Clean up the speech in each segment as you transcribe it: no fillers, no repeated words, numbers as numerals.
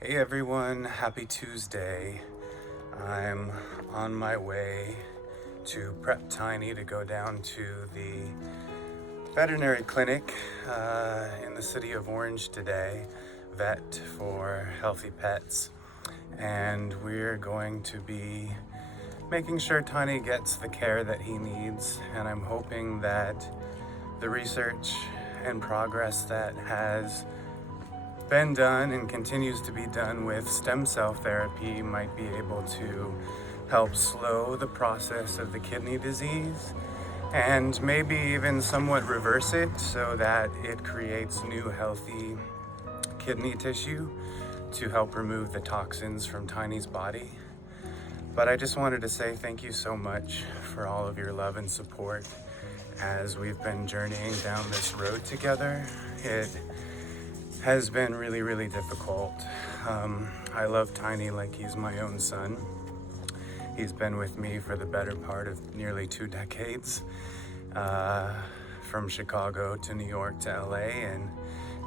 Hey everyone, happy Tuesday. I'm on my way to prep Tiny to go down to the veterinary clinic in the city of Orange today, Vet for Healthy Pets. And we're going to be making sure Tiny gets the care that he needs. And I'm hoping that the research and progress that has been done and continues to be done with stem cell therapy might be able to help slow the process of the kidney disease and maybe even somewhat reverse it so that it creates new healthy kidney tissue to help remove the toxins from Tiny's body. But I just wanted to say thank you so much for all of your love and support as we've been journeying down this road together. It has been really, really difficult. I love Tiny like he's my own son. He's been with me for the better part of nearly 2 decades, from Chicago to New York to LA, and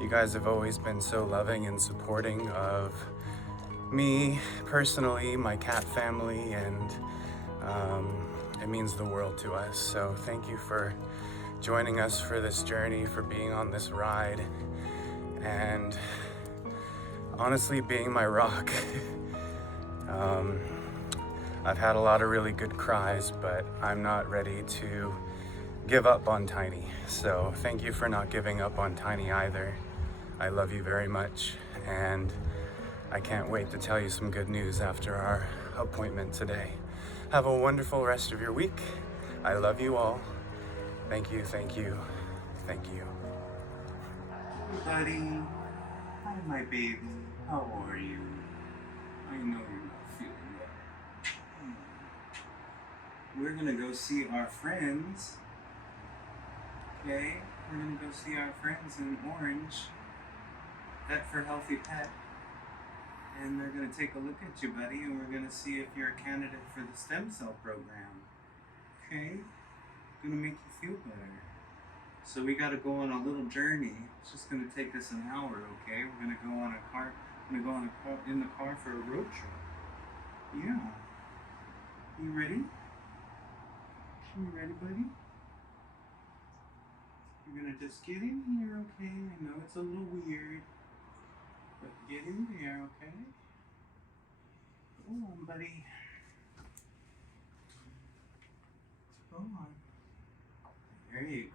you guys have always been so loving and supporting of me personally, my cat family, and it means the world to us. So thank you for joining us for this journey, for being on this ride, and honestly being my rock. I've had a lot of really good cries, but I'm not ready to give up on Tiny. So thank you for not giving up on Tiny either. I love you very much, and I can't wait to tell you some good news after our appointment today. Have a wonderful rest of your week. I love you all. Thank you, thank you, thank you. Buddy, hi my baby, how are you? I know you're not feeling well. We're gonna go see our friends, okay? We're gonna go see our friends in Orange, Vet for Healthy Pet. And they're gonna take a look at you, buddy, and we're gonna see if you're a candidate for the stem cell program, okay? Gonna make you feel better. So we gotta go on a little journey. It's just gonna take us an hour, okay? We're gonna go on a car. I'm gonna go in the car for a road trip. Yeah. You ready? You ready, buddy? You're gonna just get in here, okay? I know it's a little weird, but get in there, okay? Go on, buddy. Go on. There you go.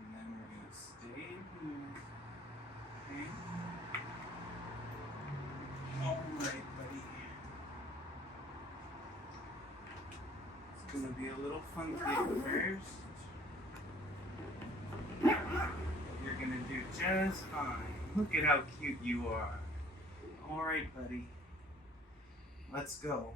And then we're gonna stay here. Okay? Alright, buddy. It's gonna be a little funky at first. You're gonna do just fine. Look at how cute you are. Alright, buddy. Let's go.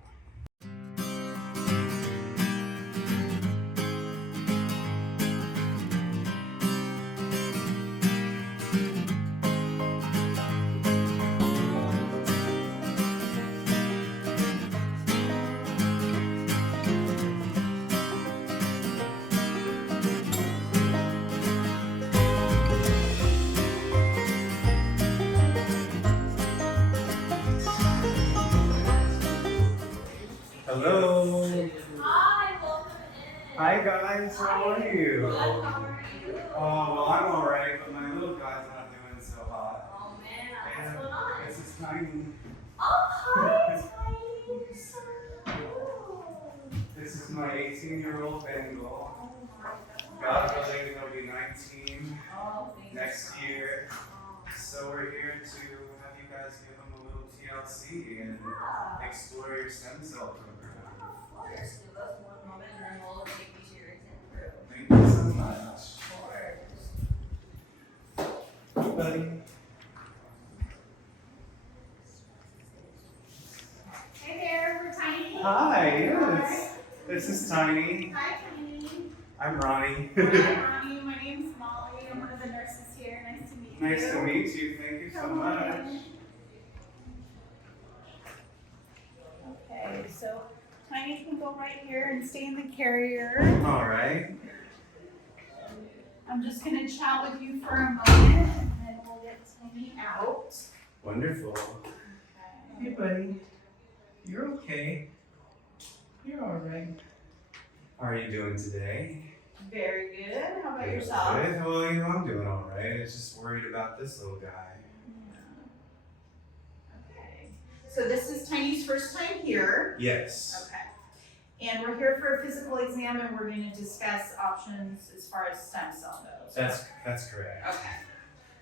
Hello. Hi, welcome in. Hi guys, how are you? Good, how are you? Oh, well, I'm alright, but my little guy's not doing so hot. Oh man, And what's going on? this is Tiny. Oh, hi, Tiny. You're so cute. This is my 18-year-old Bengal. Oh my God willing, he'll be 19 Oh, thank next you. year. Oh, So we're here to have you guys give him a little TLC and yeah. explore your stem cell program. Of course. Give us one moment and then we'll take you to your exam room. Thank you so much. Of course. Buddy. Hey there, we're Tiny. Hi, yes. This is Tiny. Hi, Tiny. I'm Ronnie. Hi, Ronnie. My name's Molly. I'm one of the nurses here. Nice to meet you. Nice to meet you. Thank you so Come on much. in. Okay, so Tiny can go right here and stay in the carrier. All right. I'm just gonna chat with you for a moment and then we'll get Tiny out. Wonderful. Hey, buddy. You're okay. You're all right. How are you doing today? Very good. How about Good. yourself? Good. Well, I'm doing all right. I was just worried about this little guy. Okay. So this is Tiny's first time here. Yes. Okay. And we're here for a physical exam, and we're going to discuss options as far as stem cell goes. That's correct. Okay.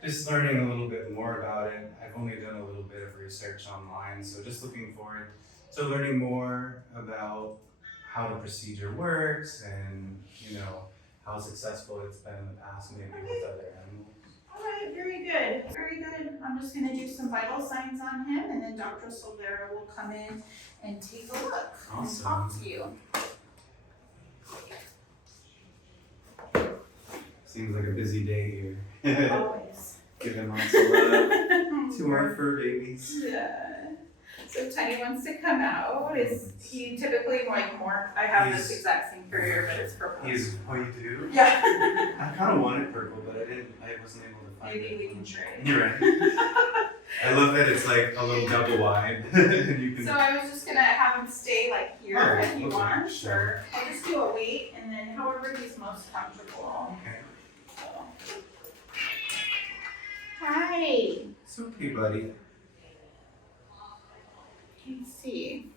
Just learning a little bit more about it. I've only done a little bit of research online, so just looking forward to learning more about how the procedure works and, how successful it's been in the past, maybe with other animals. All right. Very good. Very good. I'm just going to do some vital signs on him, and then Dr. Silvera will come in and take a look and talk to you. Seems like a busy day here. Always. Giving lots of love to our fur babies. Yeah. So Tiny wants to come out. Is he typically like more? I have this exact same career, but it's purple. You do? Yeah. I kind of wanted purple, but I wasn't able to find it. Maybe we can trade. You're right. I love that it's like a little double wide. And you can. So I was just gonna have him stay like here if you okay, want. sure. I'll just do a weight and then however he's most comfortable. Okay. So. Hi. It's okay, buddy. Let's see.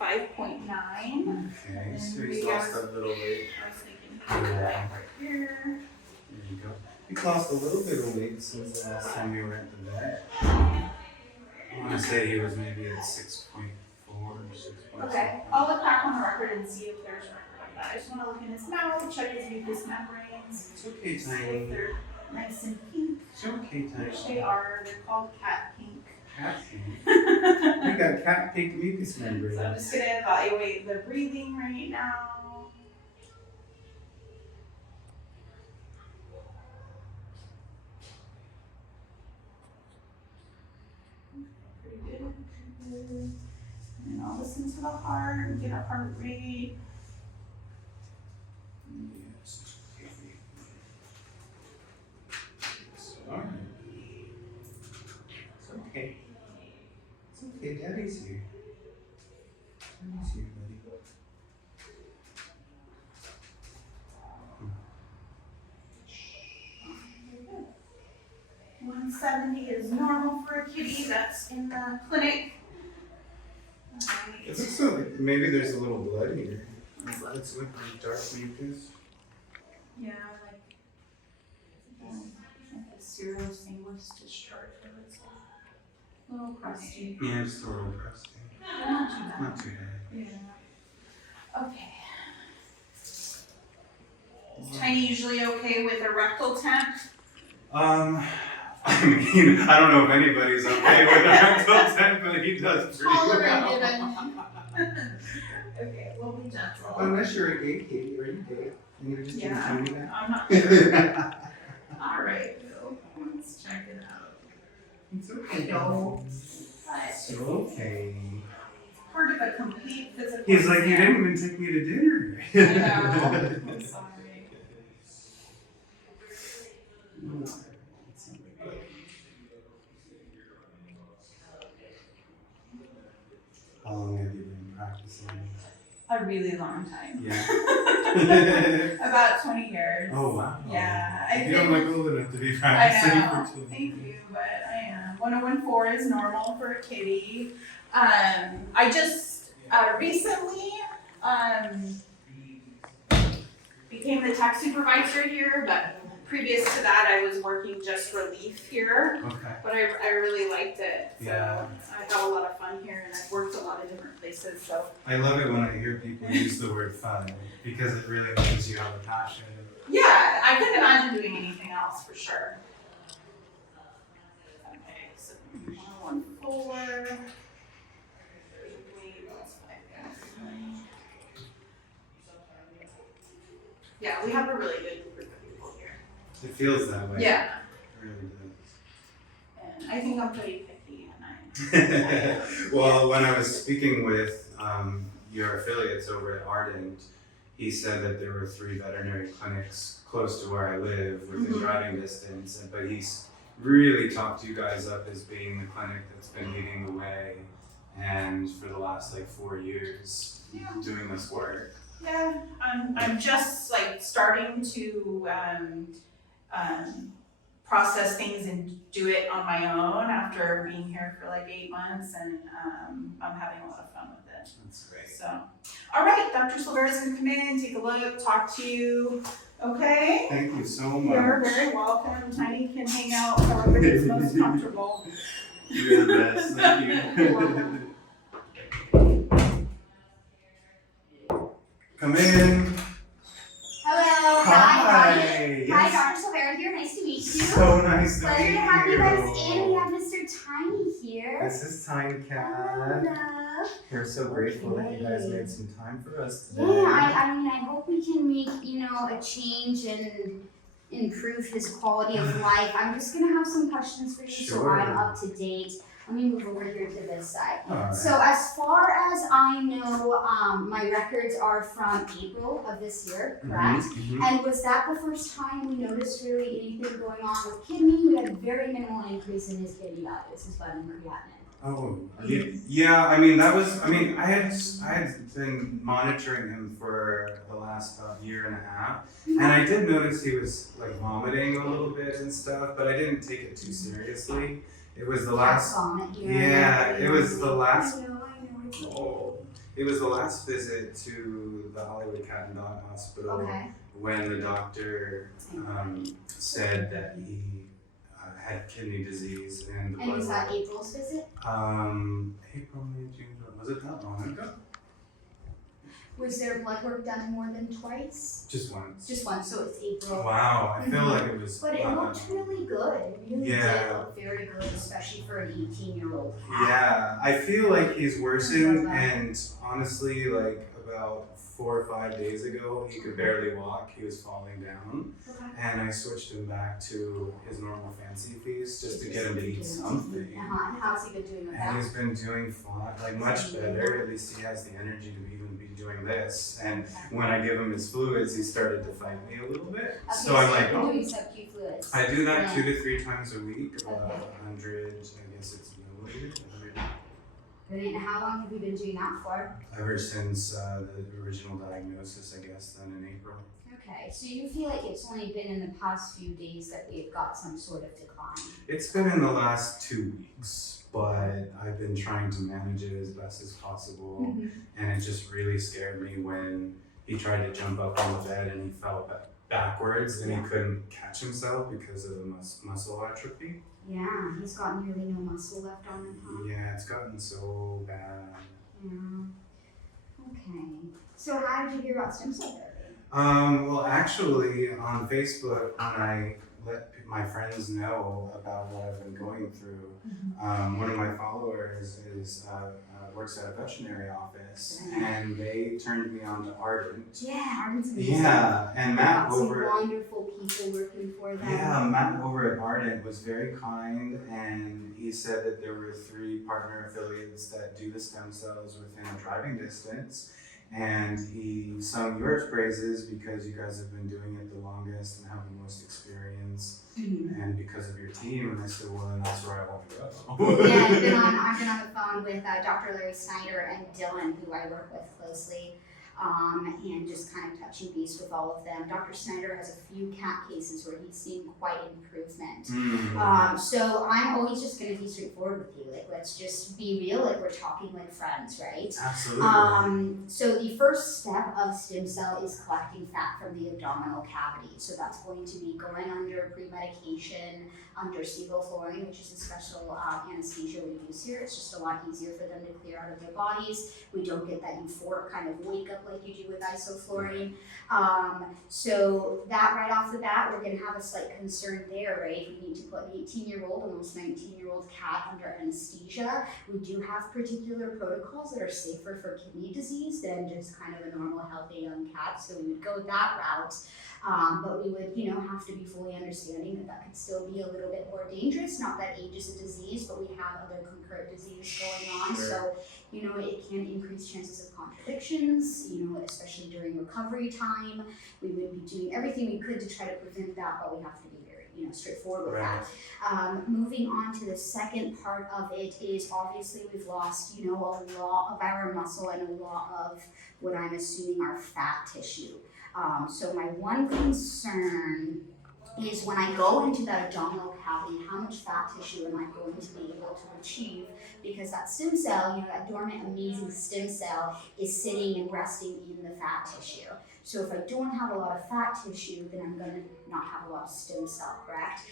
5.9. Okay, so we he's got- lost that little weight. I was thinking right here. There you go. He's lost a little bit of weight since the last time you were at the vet. I want to say he was maybe at 6.4 or 6.6. Okay, I'll look back on the record and see if there's a record of that. I just want to look in his mouth, check his mucous membranes, It's okay, see if Tiny. they're nice and pink, It's okay, Tiny. which they are. They're called cat pink. Cat pink. We got cat pink mucus membrane. So I'm just gonna evaluate the breathing right now. Pretty good. Pretty good. And I'll listen to the heart and get a heart rate. Yes, it's okay. It's all right. It's okay. It's okay. Daddy's here. Daddy's here, buddy. 170 is normal for a kitty that's in the clinic. It looks like maybe there's a little blood here. It's like dark mucus. Yeah, like a serosanguis discharge. It's a little crusty. Yeah, it's a little crusty. But not too bad. Not too bad. Yeah. Okay. Is Tiny usually okay with a rectal temp? I mean, I don't know if anybody's okay with a rectal temp, but he does pretty well. Okay, we'll be gentle. Unless you're a gay kitty, are you gay? And you're just Yeah, gonna tell me that? I'm not sure. All right, Bill. Let's check it out. It's okay. No. It's okay. Part of a complete physical He's like, you exam. didn't even take me to dinner. I know. I'm sorry. How long have you been practicing? A really long time. Yeah. About 20 years. Oh wow. Yeah, I You don't think- look old enough to be I practicing know. for 2 Thank you, but I am. 1014 is normal for a kitty. I just recently became the tech supervisor here, but previous to that, I was working just relief here. Okay. But I really liked it. So Yeah. I had a lot of fun here, and I've worked a lot of different places. So I love it when I hear people use the word fun because it really means you have a passion. yeah, I couldn't imagine doing anything else for sure. Okay, so 114. Yeah, we have a really good group of people here. It feels that way. Yeah, It really and I think I'm pretty picky, and does. Well, when I was speaking with your affiliates over at Ardent, he said that there were 3 veterinary clinics close to where I live within driving distance, but he's really talked you guys up as being the clinic that's been leading the way, and for the last like 4 years doing this work. Yeah, I'm just like starting to process things and do it on my own after being here for like 8 months, and I'm having a lot of fun with it. That's great. So, all right, Dr. Silvera's gonna come in, take a look, talk to you. Okay? Thank you so much. You're very welcome. Tiny can hang out however it's most comfortable. You're the best. Thank you. You're welcome. Come in. Hello, Hi. Hi, Yes. Dr. Silvera here. Nice to meet you. So nice to Pleasure meet to have you guys you. in. We have Mr. Tiny here. This is Tiny Cat. Hello. We're so grateful that you guys made some time for us today. Yeah, I mean, I hope we can make, a change and improve his quality of life. I'm just going to have some questions for you so Sure. I'm up to date. Let me move over here to this side. Alright. So as far as I know, my records are from April of this year, correct? Mhm. And was that the first time we noticed really anything going on with kidney? We had a very minimal increase in his kidney values, his blood and creatinine. Oh, yeah. I mean, I had been monitoring him for the last year and a half, and I did notice he was like vomiting a little bit and stuff, but I didn't take it too seriously. It was the last. Vomit here. Yeah, it was the last. I know. It's Oh, it was the last visit to the Hollywood Cat and Dog Hospital okay. when the doctor said that he had kidney disease and the And was blood. that April's visit? April, May, June, was it that long ago? Was there blood work done more than twice? Just once. Just once, so it's April. Wow, I feel like it was. But it looked really good. It really did Yeah. look very good, especially for an 18-year-old cat. Yeah, I feel like he's worsened, that. and honestly, like about 4 or 5 days ago, he could barely walk. He was falling down, Okay. and I switched him back to his normal fancy feast just to get him to eat something. And how's he been doing with And that? he's been doing fine, like much better. At least he has the energy to even be doing this. And when I give him his fluids, he started to fight me a little bit. Okay, So I'm like, you're oh. doing sub-Q fluids. I do that Yeah. 2 to 3 times a week, about Okay. 100, I guess it's milliliters, 100. Brilliant. And how long have you been doing that for? Ever since the original diagnosis, I guess, then in April. Okay, so you feel like it's only been in the past few days that we've got some sort of decline. It's been in the last 2 weeks, but I've been trying to manage it as best as possible. And it just really scared me when he tried to jump up on the bed and he fell backwards and he couldn't catch himself because of the muscle atrophy. Yeah, he's got nearly no muscle left on him, huh? Yeah, it's gotten so bad. Yeah. Okay. So how did you hear about stem cell therapy? Well, actually, on Facebook, when I let my friends know about what I've been going through, one of my followers works at a veterinary office, and they turned me on to Ardent. Yeah, Ardent's amazing. Yeah, and Matt Got some over. wonderful people working for them. Yeah, Matt over at Ardent was very kind, and he said that there were 3 partner affiliates that do the stem cells within driving distance. And he sung your praises because you guys have been doing it the longest and have the most experience, and because of your team. And I said, well, then that's where I want to go. Yeah, I've been on the phone with Dr. Larry Snyder and Dylan, who I work with closely, and just kind of touching base with all of them. Dr. Snyder has a few cat cases where he's seen quite improvement. So I'm always just going to be straightforward with you. Like, let's just be real. Like, we're talking like friends, right? Absolutely. So the first step of stem cell is collecting fat from the abdominal cavity. So that's going to be going under pre-medication, under sevoflurane, which is a special anesthesia we use here. It's just a lot easier for them to clear out of their bodies. We don't get that euphoric kind of wake up like you do with isoflurane. So that right off the bat, we're going to have a slight concern there, right? We need to put an 18-year-old, almost 19-year-old cat under anesthesia. We do have particular protocols that are safer for kidney disease than just kind of a normal, healthy young cat. So we would go that route. But we would, have to be fully understanding that that could still be a little bit more dangerous. Not that age is a disease, but we have other concurrent disease going on. Sure. So, it can increase chances of contradictions. especially during recovery time. We would be doing everything we could to try to prevent that, but we have to be very, straightforward with Right. that. Moving on to the second part of it is obviously we've lost, a lot of our muscle and a lot of what I'm assuming are fat tissue. So my one concern is when I go into that abdominal cavity, how much fat tissue am I going to be able to achieve? Because that stem cell, that dormant, amazing stem cell is sitting and resting in the fat tissue. So if I don't have a lot of fat tissue, then I'm going to not have a lot of stem cell, correct?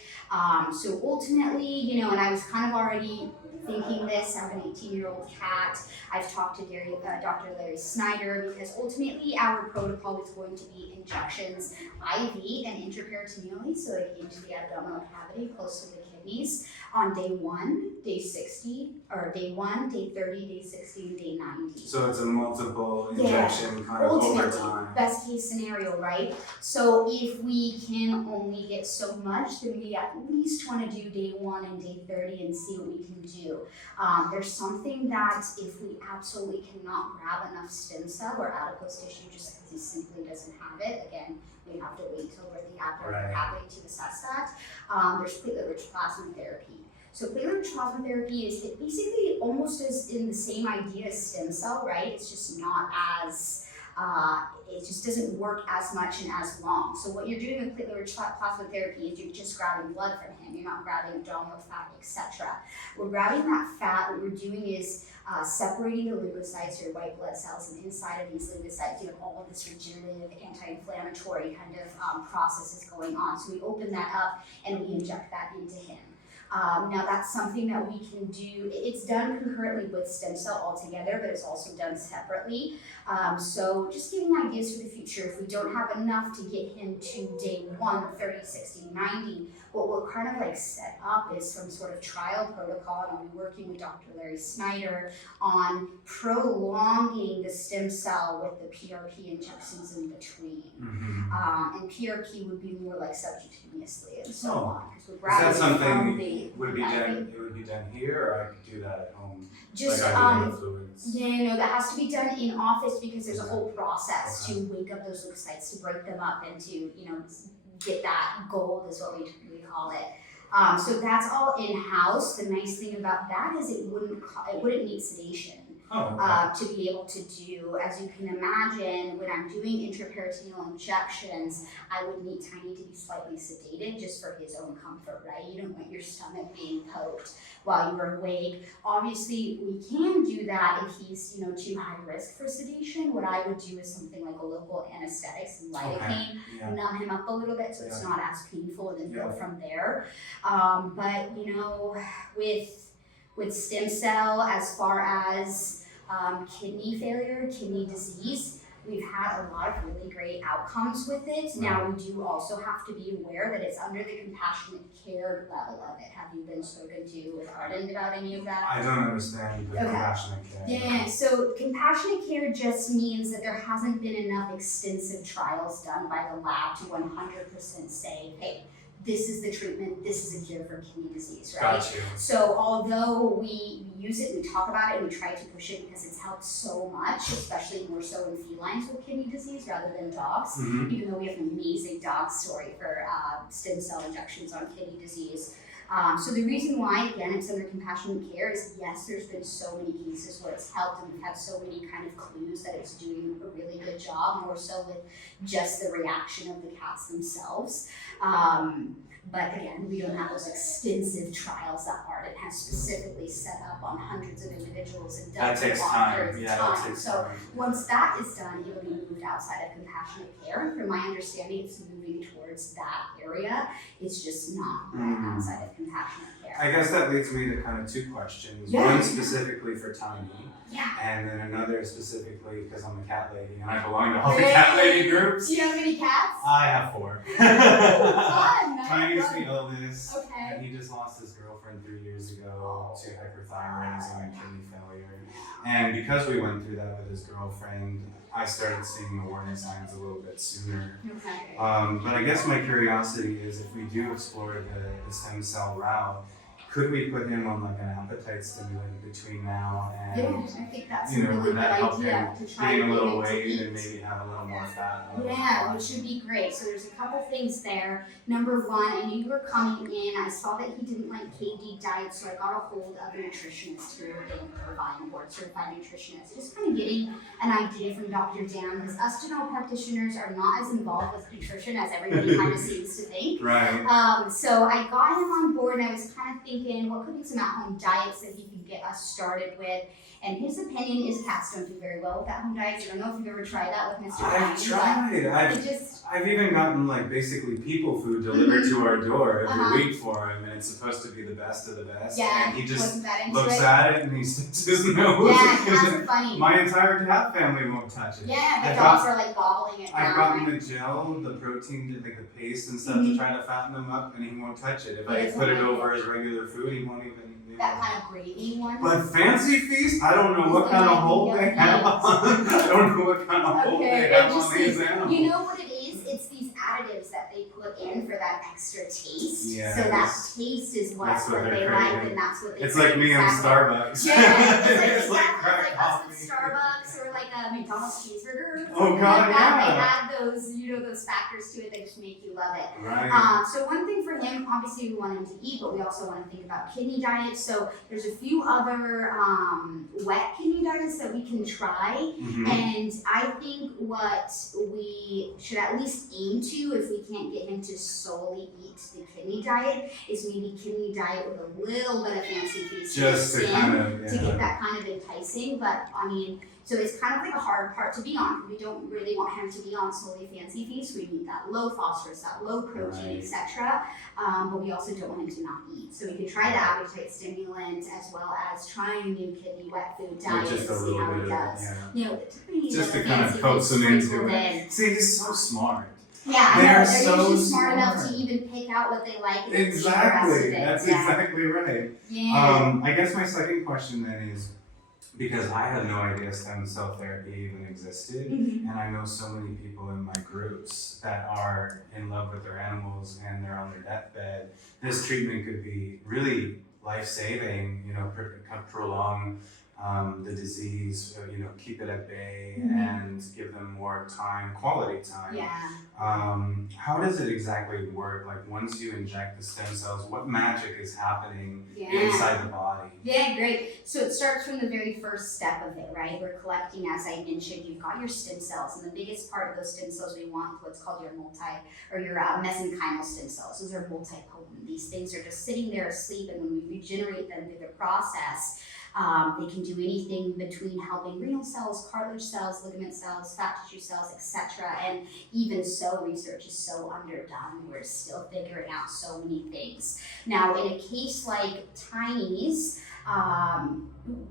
So ultimately, and I was kind of already thinking this. I have an 18-year-old cat. I've talked to Dr. Larry Snyder, because ultimately our protocol is going to be injections IV and intraperitoneally, so like into the abdominal cavity close to the kidneys on day 1, day 60, or day 1, day 30, day 60, and day 90. So it's a multiple injection kind of over Ultimately, time. best case scenario, right? So if we can only get so much, then we at least want to do day 1 and day 30 and see what we can do. There's something that if we absolutely cannot grab enough stem cell or adipose tissue just because he simply doesn't have it, again, we have to wait till we're at the abdominal cavity to assess that. There's platelet-rich plasma therapy. So platelet-rich plasma therapy is basically almost as in the same idea as stem cell, right? It's just not as, it just doesn't work as much and as long. So what you're doing with platelet-rich plasma therapy is you're just grabbing blood from him. You're not grabbing abdominal fat, etc. We're grabbing that fat. What we're doing is separating the leukocytes, your white blood cells, and inside of these leukocytes, you have all of this regenerative, anti-inflammatory kind of processes going on. So we open that up and we inject that into him. Now that's something that we can do. It's done concurrently with stem cell altogether, but it's also done separately. So just giving ideas for the future. If we don't have enough to get him to day 1, 30, 60, 90, what we'll kind of like set up is some sort of trial protocol, and I'll be working with Dr. Larry Snyder on prolonging the stem cell with the PRP injections in between. And PRP would be more like subcutaneously and so on. Is that something would be done? It would be done here, or I could do that at home. Just like I do with fluids. that has to be done in office because there's a whole process to wake up those leukocytes, to break them up, and to get that gold is what we call it. So that's all in house. The nice thing about that is it wouldn't need sedation. To be able to do, as you can imagine, when I'm doing intraperitoneal injections, I would need Tiny to be slightly sedated just for his own comfort, right? You don't want your stomach being poked while you're awake. Obviously, we can do that if he's, too high risk for sedation. What I would do is something like a local anesthetic, some lidocaine, numb him up a little bit so it's not as painful, and then go from there. But with stem cell, as far as kidney failure, kidney disease, we've had a lot of really great outcomes with it. Now we do also have to be aware that it's under the compassionate care level of it. Have you been spoken to with Arden about any of that? I don't understand the compassionate care. Yeah, so compassionate care just means that there hasn't been enough extensive trials done by the lab to 100% say, hey, this is the treatment, this is a cure for kidney disease, right? Got you. So although we use it, we talk about it, and we try to push it because it's helped so much, especially more so in felines with kidney disease rather than dogs, even though we have an amazing dog story for stem cell injections on kidney disease. So the reason why, again, it's under compassionate care is, yes, there's been so many cases where it's helped, and we've had so many kind of clues that it's doing a really good job, more so with just the reaction of the cats themselves. But again, we don't have those extensive trials that Arden has specifically set up on hundreds of individuals and done That takes for long time. periods of Yeah, time. that takes So time. once that is done, it'll be moved outside of compassionate care. And from my understanding, it's moving towards that area. It's just not outside of compassionate care. I guess that leads me to kind of two questions. Yeah. One specifically for Tiny, and then another specifically because I'm a cat lady and I belong to all the cat lady groups. Do you have any cats? I have 4. Fun! Tiny's the eldest, Okay. and he just lost his girlfriend 3 years ago to hyperthyroidism and kidney failure. And because we went through that with his girlfriend, I started seeing the warning signs a little bit sooner. Okay. But I guess my curiosity is, if we do explore the stem cell route, could we put him on like an appetite stimulant between now and, Yeah, I think that's you a know, really would good that help idea him to try gain and a get little him to weight eat. and maybe have a little more fat? Yeah, which should be great. So there's a couple things there. Number one, I knew you were coming in. I saw that he didn't like KD diet, so I got a hold of a nutritionist here in Irvine, board certified nutritionist. Just kind of getting an idea from Dr. Dan, because us general practitioners are not as involved with nutrition as everybody kind of seems to think. Right. So I got him on board, and I was kind of thinking, what could be some at-home diets that he can get us started with? And his opinion is cats don't do very well with at-home diets. I don't know if you've ever tried that with Mr. I've Ryan, tried. but it just I've even gotten like basically people food delivered to our door every Uh-huh. week for him, and it's supposed to be the best of the best. yeah, And he just wasn't that into looks it. at it and he sticks his nose. Yeah, cats are funny. My entire cat family won't touch it. Yeah, the I've dogs are like gobbling it I've down. gotten right? the gel, the protein, like the paste and stuff Mhm. to try to fatten him up, and he won't touch it. If He I doesn't put it like over his regular food, he won't even. That kind of gravy one. But Fancy Feast, I don't know Is what the kind of one hold you they don't have eat. on. I don't know what kind of hold Okay, they have on interesting. these animals. You know what it is? It's these additives that they put in for that extra taste. Yes. So that taste is what, That's what what they're they like, craving. and that's what they It's like crave, me and exactly. Starbucks. Yeah, It's it's like like crack us coffee. with Starbucks or like a McDonald's cheeseburger. Or Oh, something God, like that. yeah. They add those, those factors to it that just make you love it. Right. So one thing for him, obviously we want him to eat, but we also want to think about kidney diet. So there's a few other wet kidney diets that we can try. Mhm. And I think what we should at least aim to, if we can't get him to solely eat the kidney diet, is maybe kidney diet with a little bit of Fancy Feast Just to mixed kind in of, to get yeah. that kind of enticing. But I mean, so it's kind of like a hard part to be on. We don't really want him to be on solely Fancy Feast. We need that low phosphorus, that low protein, Right. etc. But we also don't want him to not eat. So we can try the appetite stimulant as well as trying a new kidney wet food diet With just and a see little how bit it of, does. yeah. You know, with the tiny Just bit to kind of Fancy coax Feast them into sprinkled it. in. See, he's so smart. Yeah, I They know. are They're so usually smart enough smart. to even pick out what they like and then eat the rest of Exactly. it. That's yeah. exactly right. Yeah. I guess my second question then is, because I had no idea stem cell therapy even existed, Mhm. and I know so many people in my groups that are in love with their animals and they're on their deathbed. This treatment could be really life-saving, prolong the disease, keep it at bay Mhm. and give them more time, quality time. Yeah. How does it exactly work? Like once you inject the stem cells, what magic is happening Yeah. inside the body? Yeah, great. So it starts from the very first step of it, right? We're collecting, as I mentioned, you've got your stem cells, and the biggest part of those stem cells we want is what's called your mesenchymal stem cells. Those are multipotent. These things are just sitting there asleep, and when we regenerate them through the process, they can do anything between helping renal cells, cartilage cells, ligament cells, fat tissue cells, etc. And even so, research is so underdone. We're still figuring out so many things. Now, in a case like Tiny's,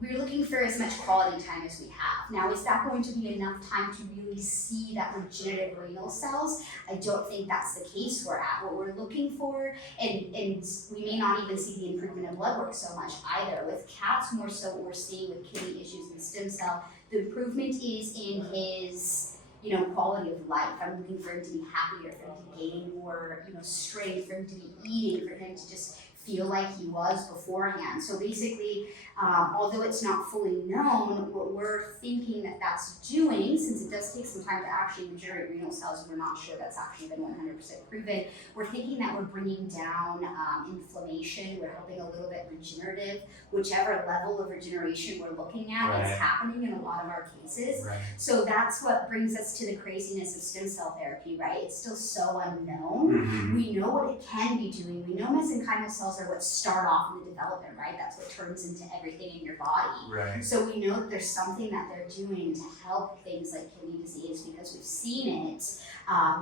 we're looking for as much quality time as we have. Now, is that going to be enough time to really see that regenerative renal cells? I don't think that's the case we're at. What we're looking for, and we may not even see the improvement in blood work so much either. With cats, more so what we're seeing with kidney issues and stem cell, the improvement is in his quality of life. I'm looking for him to be happier, for him to gain more, strength, for him to be eating, for him to just feel like he was beforehand. So basically, although it's not fully known, what we're thinking that that's doing, since it does take some time to actually regenerate renal cells, we're not sure that's actually been 100% proven, we're thinking that we're bringing down inflammation, we're helping a little bit regenerative, whichever level of regeneration we're looking at Right. is happening in a lot of our cases. Right. So that's what brings us to the craziness of stem cell therapy, right? It's still so unknown. Mhm. We know what it can be doing. We know mesenchymal cells are what start off in the development, right? That's what turns into everything in your body. Right. So we know that there's something that they're doing to help things like kidney disease because we've seen it.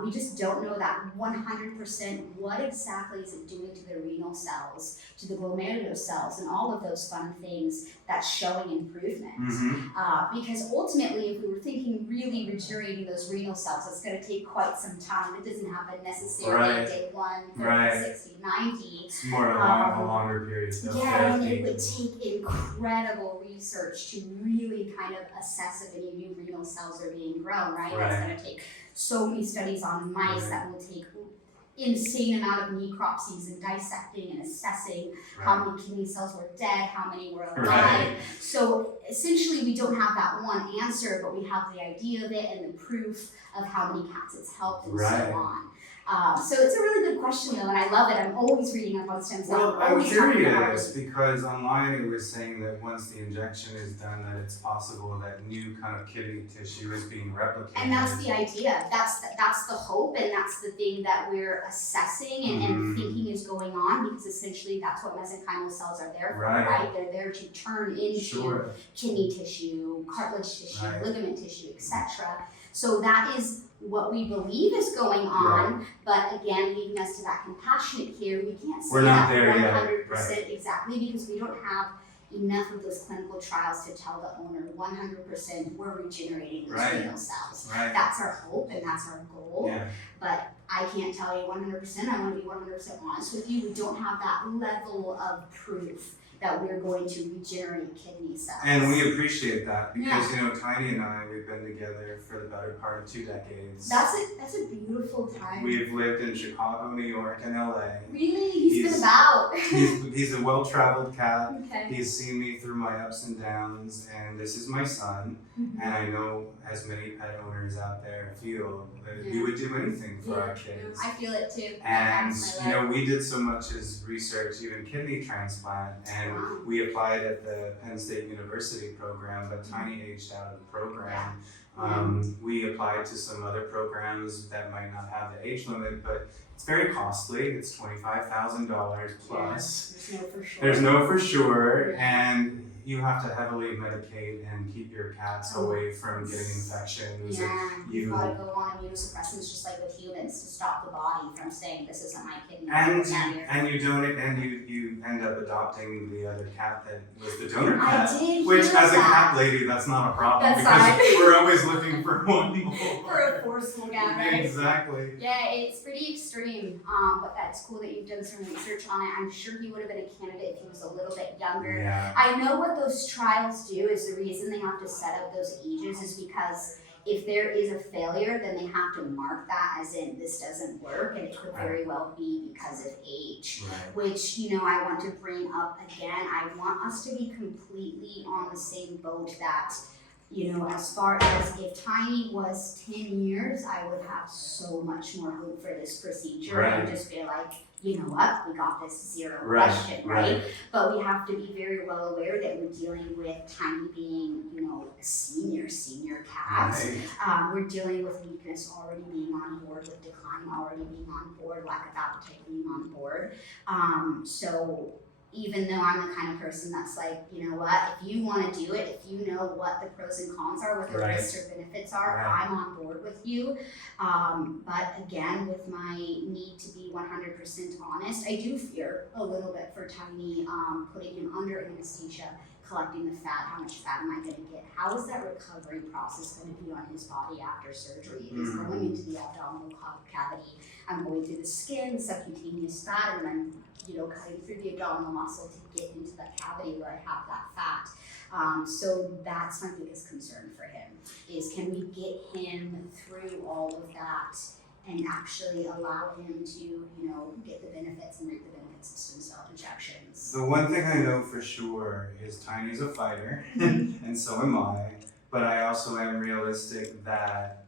We just don't know that 100% what exactly is it doing to the renal cells, to the glomerular cells, and all of those fun things that's showing improvement. Mhm. Because ultimately, if we were thinking really regenerating those renal cells, it's going to take quite some time. It doesn't happen necessarily Right. at day 1, 30, Right. 60, 90. It's more a longer period of Yeah, and therapy. it would take incredible research to really kind of assess if any new renal cells are being grown, right? Right. It's going to take so many studies on mice Right. that will take insane amount of necropsies and dissecting and assessing how many kidney cells were dead, how many were alive. Right. So essentially we don't have that one answer, but we have the idea of it and the proof of how many cats it's helped and Right. so on. So it's a really good question though, and I love it. I'm always reading up on stem cells. Well, I'm always having a hard- curious because online it was saying that once the injection is done, that it's possible that new kind of kidney tissue is being replicated. And that's the idea. That's the hope, and that's the thing that we're assessing and thinking is going on, because essentially that's what mesenchymal cells are there for, Right. right? They're there to turn into Sure. kidney tissue, cartilage tissue, Right. ligament tissue, etc. So that is what we believe is going on, but again, leading us to that compassionate care, we can't say We're not that there yet, 100% exactly, because we don't have enough of those clinical trials to tell the owner 100% we're regenerating those Right. renal cells. Right. That's our hope and that's our goal. Yeah. But I can't tell you 100%. I want to be 100% honest with you. We don't have that level of proof that we're going to regenerate kidney cells. And we appreciate that because, you know, Tiny and I, we've been together for the better part of 2 decades. That's a beautiful time. We've lived in Chicago, New York, and LA. Really? He's been He's- about. He's a well-traveled cat. Okay. He's seen me through my ups and downs, and this is my son. Mhm. And I know as many pet owners out there feel that Yeah. we would do anything for our Yeah. kids. I feel it too. And That's my you know, life. we did so much as research, even kidney transplant, and Wow. we applied at the Penn State University program, but Tiny aged out of the program. We applied to some other programs that might not have the age limit, but it's very costly. It's $25,000 plus. There's no for sure. There's no for sure, Yeah. and you have to heavily medicate and keep your cats away from getting infections. Yeah, you- you've got to go on immunosuppressants just like with humans to stop the body from saying this isn't my kidney. And Yeah, you're- and you donate, and you end up adopting the other cat that was the donor I cat. did Which, hear as a that. cat lady, that's not a problem That's because fine. we're always looking for one more. For a forceful gathering. Exactly. Yeah, it's pretty extreme, but that's cool that you've done some research on it. I'm sure he would have been a candidate if he was a little bit younger. Yeah. I know what those trials do is the reason they have to set up those ages is because if there is a failure, then they have to mark that as in this doesn't work, and it could very well be because of age. Right. Which, you know, I want to bring up again. I want us to be completely on the same boat that, you know, as far as if Tiny was 10 years, I would have so much more hope for this procedure and Right. just be like, you know what, we got this zero Right. question, right? But we have to be very well aware that we're dealing with Tiny being, you know, a senior cat. Right. We're dealing with weakness already being on board, with decline already being on board, lack of appetite being on board. So even though I'm the kind of person that's like, you know what, if you want to do it, if you know what the pros and cons are, what the Right. risks or benefits are, Right. I'm on board with you. But again, with my need to be 100% honest, I do fear a little bit for Tiny, putting him under anesthesia, collecting the fat. How much fat am I going to get? How is that recovery process going to be on his body after surgery? It is Mhm. going into the abdominal cavity. I'm going through the skin, the subcutaneous fat, and then I'm, you know, cutting through the abdominal muscle to get into that cavity where I have that fat. So that's my biggest concern for him, is can we get him through all of that and actually allow him to, you know, get the benefits and reap the benefits of stem cell injections. The one thing I know for sure is Tiny's a fighter, and so am I. But I also am realistic that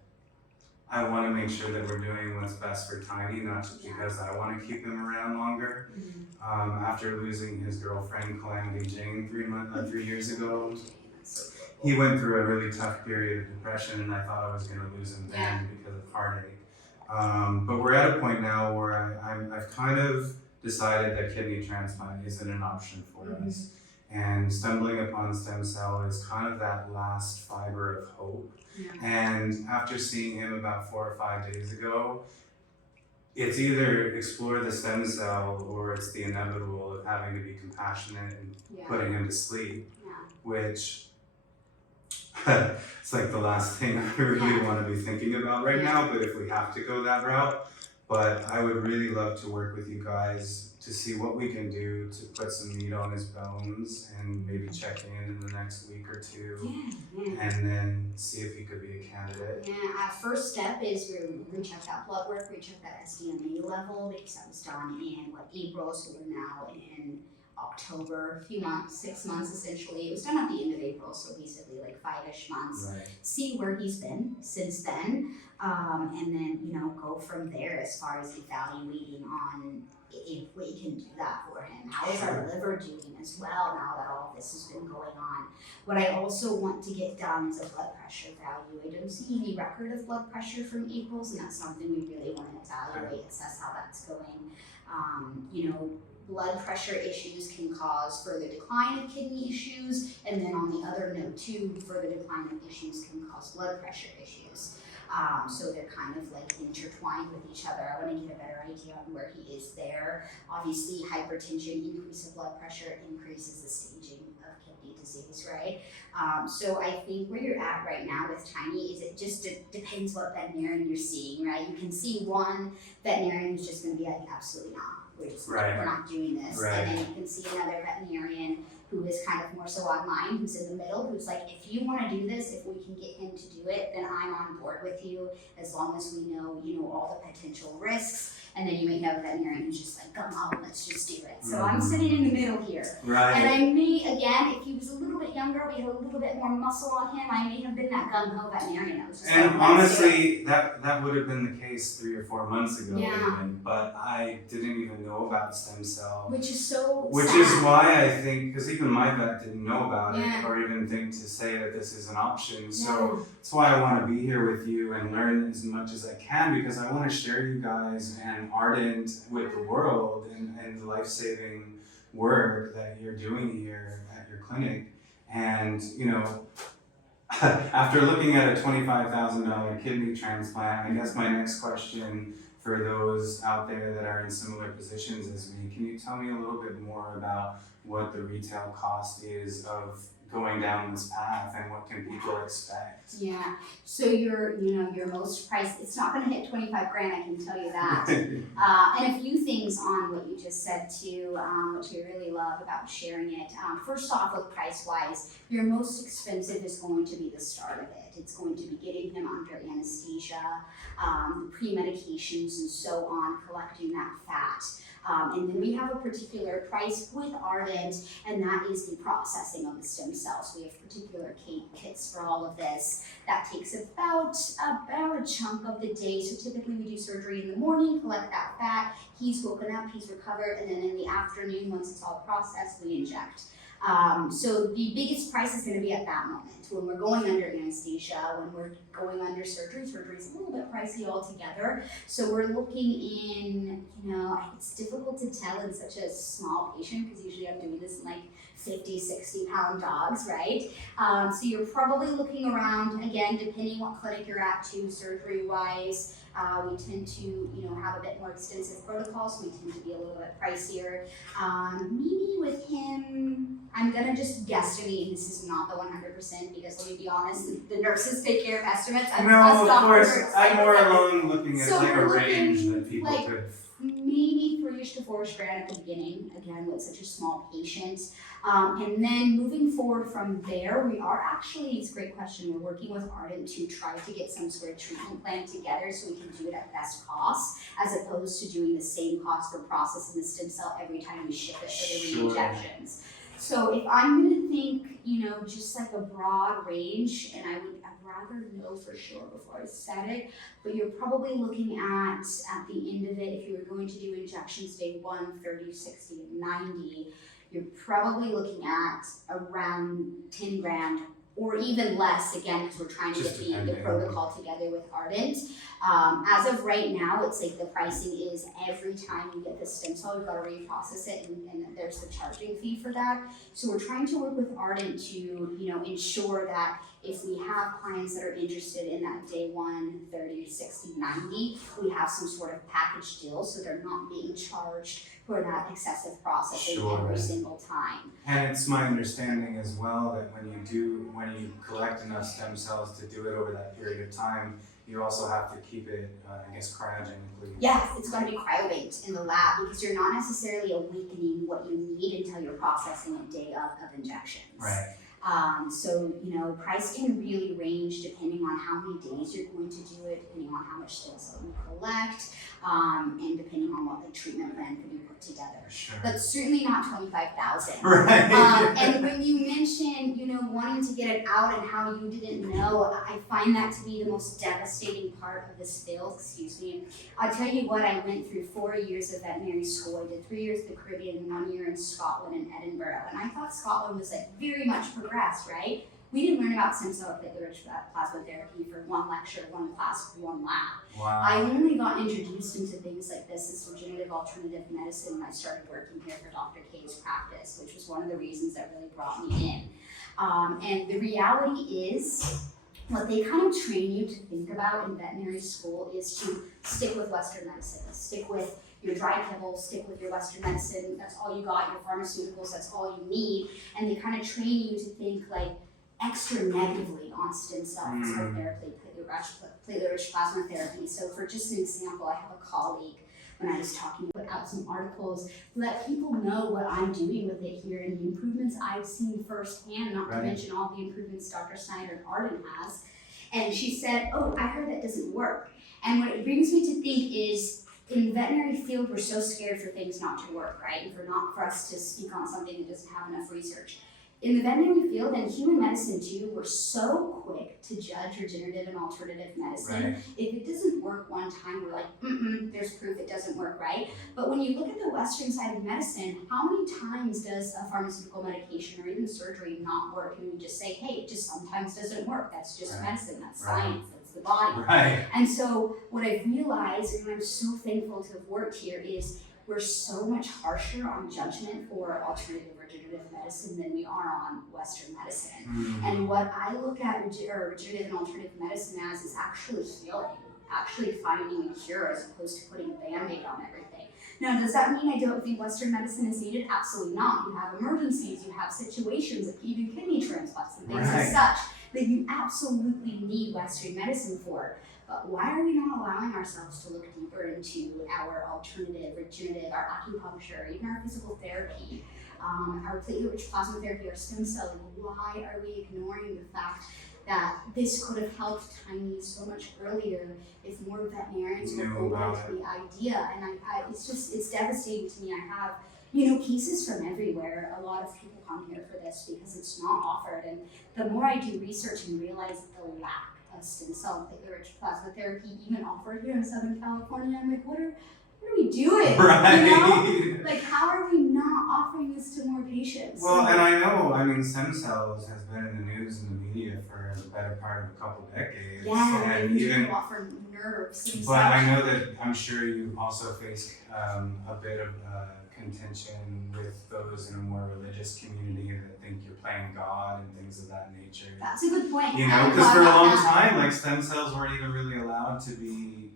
I want to make sure that we're doing what's best for Tiny, not just because I want to keep him around longer. After losing his girlfriend, Calamity Jane, 3 years ago, he went through a really tough period of depression, and I thought I was going to lose him then because of heartache. But we're at a point now where I've kind of decided that kidney transplant isn't an option for us. And stumbling upon stem cell is kind of that last fiber of hope. Yeah. And after seeing him about 4 or 5 days ago, it's either explore the stem cell or it's the inevitable of having to be compassionate and Yeah. putting him to sleep, Yeah. which it's like the last thing I really want to be thinking about right now, but if we have to go that route. But I would really love to work with you guys to see what we can do to put some meat on his bones and maybe check in the next week or two. Yeah. And then see if he could be a candidate. Yeah, our first step is we check that blood work, we check that SDMA level, because that was done in April, so we're now in October, a few months, 6 months essentially. It was done at the end of April, so basically 5-ish months. Right. See where he's been since then, and then go from there as far as evaluating on if we can do that for him. How is our liver doing as well now that all of this has been going on? What I also want to get done is a blood pressure value. I don't see any record of blood pressure from April's, and that's something we really want to evaluate, assess how that's going. Blood pressure issues can cause further decline of kidney issues, and then on the other note too, further decline of issues can cause blood pressure issues. So they're kind of intertwined with each other. I want to get a better idea on where he is there. Obviously, hypertension, increase of blood pressure increases the staging of kidney disease, right? So I think where you're at right now with Tiny is it depends what veterinarian you're seeing, right? You can see one veterinarian who's just going to be absolutely not. We're not doing this. Right. And then you can see another veterinarian who is kind of more so online, who's in the middle, who's if you want to do this, if we can get him to do it, then I'm on board with you, as long as we know, all the potential risks. And then you may have a veterinarian who's just come on, let's just do it. So I'm sitting in the middle here. Right. And I may, again, if he was a little bit younger, we had a little bit more muscle on him, I may have been that gung-ho veterinarian that was just And let's do it. honestly, that would have been the case 3 or 4 months ago, Yeah. even, but I didn't even know about stem cell. Which is so Which sad. is why I think, because even my vet didn't know about Yeah. it or even think to say that this is an option. So that's why I want to be here with you and learn as much as I can, because I want to share you guys and Ardent with the world and the life-saving work that you're doing here at your clinic. And, after looking at a $25,000 kidney transplant, I guess my next question for those out there that are in similar positions as me, can you tell me a little bit more about what the retail cost is of going down this path and what can people expect? Yeah, so your most price, it's not gonna hit 25 grand, I can tell you that. And a few things on what you just said too, which I really love about sharing it. First off, with price-wise, your most expensive is going to be the start of it. It's going to be getting him under anesthesia, pre-medications and so on, collecting that fat. And then we have a particular price with Ardent, and that is the processing of the stem cells. We have particular kits for all of this. That takes about a chunk of the day. So typically we do surgery in the morning, collect that fat. He's woken up, he's recovered, and then in the afternoon, once it's all processed, we inject. So the biggest price is going to be at that moment when we're going under anesthesia, when we're going under surgery. Surgery is a little bit pricey altogether. So we're looking in, it's difficult to tell in such a small patient because usually I'm doing this in 50, 60 pound dogs, right? So you're probably looking around, again, depending what clinic you're at too, surgery wise. We tend to, have a bit more extensive protocols, so we tend to be a little bit pricier. Maybe with him, I'm gonna just guesstimate, and this is not the 100% because let me be honest, the nurses take care of estimates. No, of course, I'm more along looking at So a we're range looking, that people could. Maybe 3-ish to 4-ish grand at the beginning, again, with such a small patient. And then moving forward from there, we are actually, it's a great question, we're working with Ardent to try to get some sort of treatment plan together so we can do it at best cost, as opposed to doing the same cost for processing the stem cell every time we ship it for the Sure. re-injections. So if I'm gonna think, just a broad range, and I'd rather know for sure before I said it, but you're probably looking at the end of it, if you were going to do injections day 1, 30, 60, and 90, you're probably looking at around 10 grand or even less, again, because we're trying to Just get the depending. protocol together with Ardent. As of right now, it's the pricing is every time you get the stem cell, you've got to reprocess it, and there's the charging fee for that. So we're trying to work with Ardent to, ensure that if we have clients that are interested in that day 1, 30, 60, 90, we have some sort of package deal so they're not being charged for that excessive processing Sure. every single time. And it's my understanding as well that when you collect enough stem cells to do it over that period of time, you also have to keep it, I guess, cryogenically. Yes, it's going to be cryobanked in the lab because you're not necessarily awakening what you need until you're processing it day of injections. Right. So, price can really range depending on how many days you're going to do it, depending on how much stem cell you collect, and depending on what the treatment plan can be put together. Sure. But certainly not 25,000. Right. And when you mention, wanting to get it out and how you didn't know, I find that to be the most devastating part of this field. Excuse me. I'll tell you what, I went through 4 years of veterinary school. I did 3 years in the Caribbean, 1 year in Scotland and Edinburgh. And I thought Scotland was very much progressed, right? We didn't learn about stem cell platelet-rich plasma therapy for one lecture, one class, one lab. Wow. I only got introduced into things like this as regenerative alternative medicine when I started working here for Dr. K's practice, which was one of the reasons that really brought me in. And the reality is, what they kind of train you to think about in veterinary school is to stick with Western medicine, stick with your dry kibble, stick with your Western medicine, that's all you got, your pharmaceuticals, that's all you need. And they kind of train you to think extra negatively on stem cell therapy, platelet-rich plasma therapy. So for just an example, I have a colleague, when I was talking, put out some articles, let people know what I'm doing with it here and the improvements I've seen firsthand, not to mention all the improvements Dr. Snyder and Arden has. And she said, oh, I heard that doesn't work. And what it brings me to think is, in the veterinary field, we're so scared for things not to work, right? And for us to speak on something that doesn't have enough research. In the veterinary field and human medicine too, we're so quick to judge regenerative and alternative medicine. Right. If it doesn't work one time, we're like, there's proof it doesn't work, right? But when you look at the Western side of medicine, how many times does a pharmaceutical medication or even surgery not work? And we just say, hey, it just sometimes doesn't work. That's just medicine, that's science, that's the body. Right. And so what I've realized, and I'm so thankful to have worked here, is we're so much harsher on judgment for alternative regenerative medicine than we are on Western medicine. And what I look at regenerative and alternative medicine as is actually healing, actually finding a cure as opposed to putting a Band-Aid on everything. Now, does that mean I don't think Western medicine is needed? Absolutely not. You have emergencies, you have situations of even kidney transplants and things as such that you absolutely need Western medicine for. But why are we not allowing ourselves to look deeper into our alternative, regenerative, our acupuncture, even our physical therapy, our platelet-rich plasma therapy, our stem cell? Why are we ignoring the fact that this could have helped Tiny so much earlier if more veterinarians were open to the idea? And it's devastating to me. I have, cases from everywhere. A lot of people come here for this because it's not offered. And the more I do research and realize the lack of stem cell and platelet-rich plasma therapy even offered here in Southern California, I'm like, what are we doing? Right. How are we not offering this to more patients? Well, and I know, stem cells has been in the news and the media for the better part of a couple decades. Yeah, and even a lot for nerves. But I know that I'm sure you also face a bit of contention with those in a more religious community that think you're playing God and things of that nature. That's a good point. Because for a long time, stem cells weren't even really allowed to be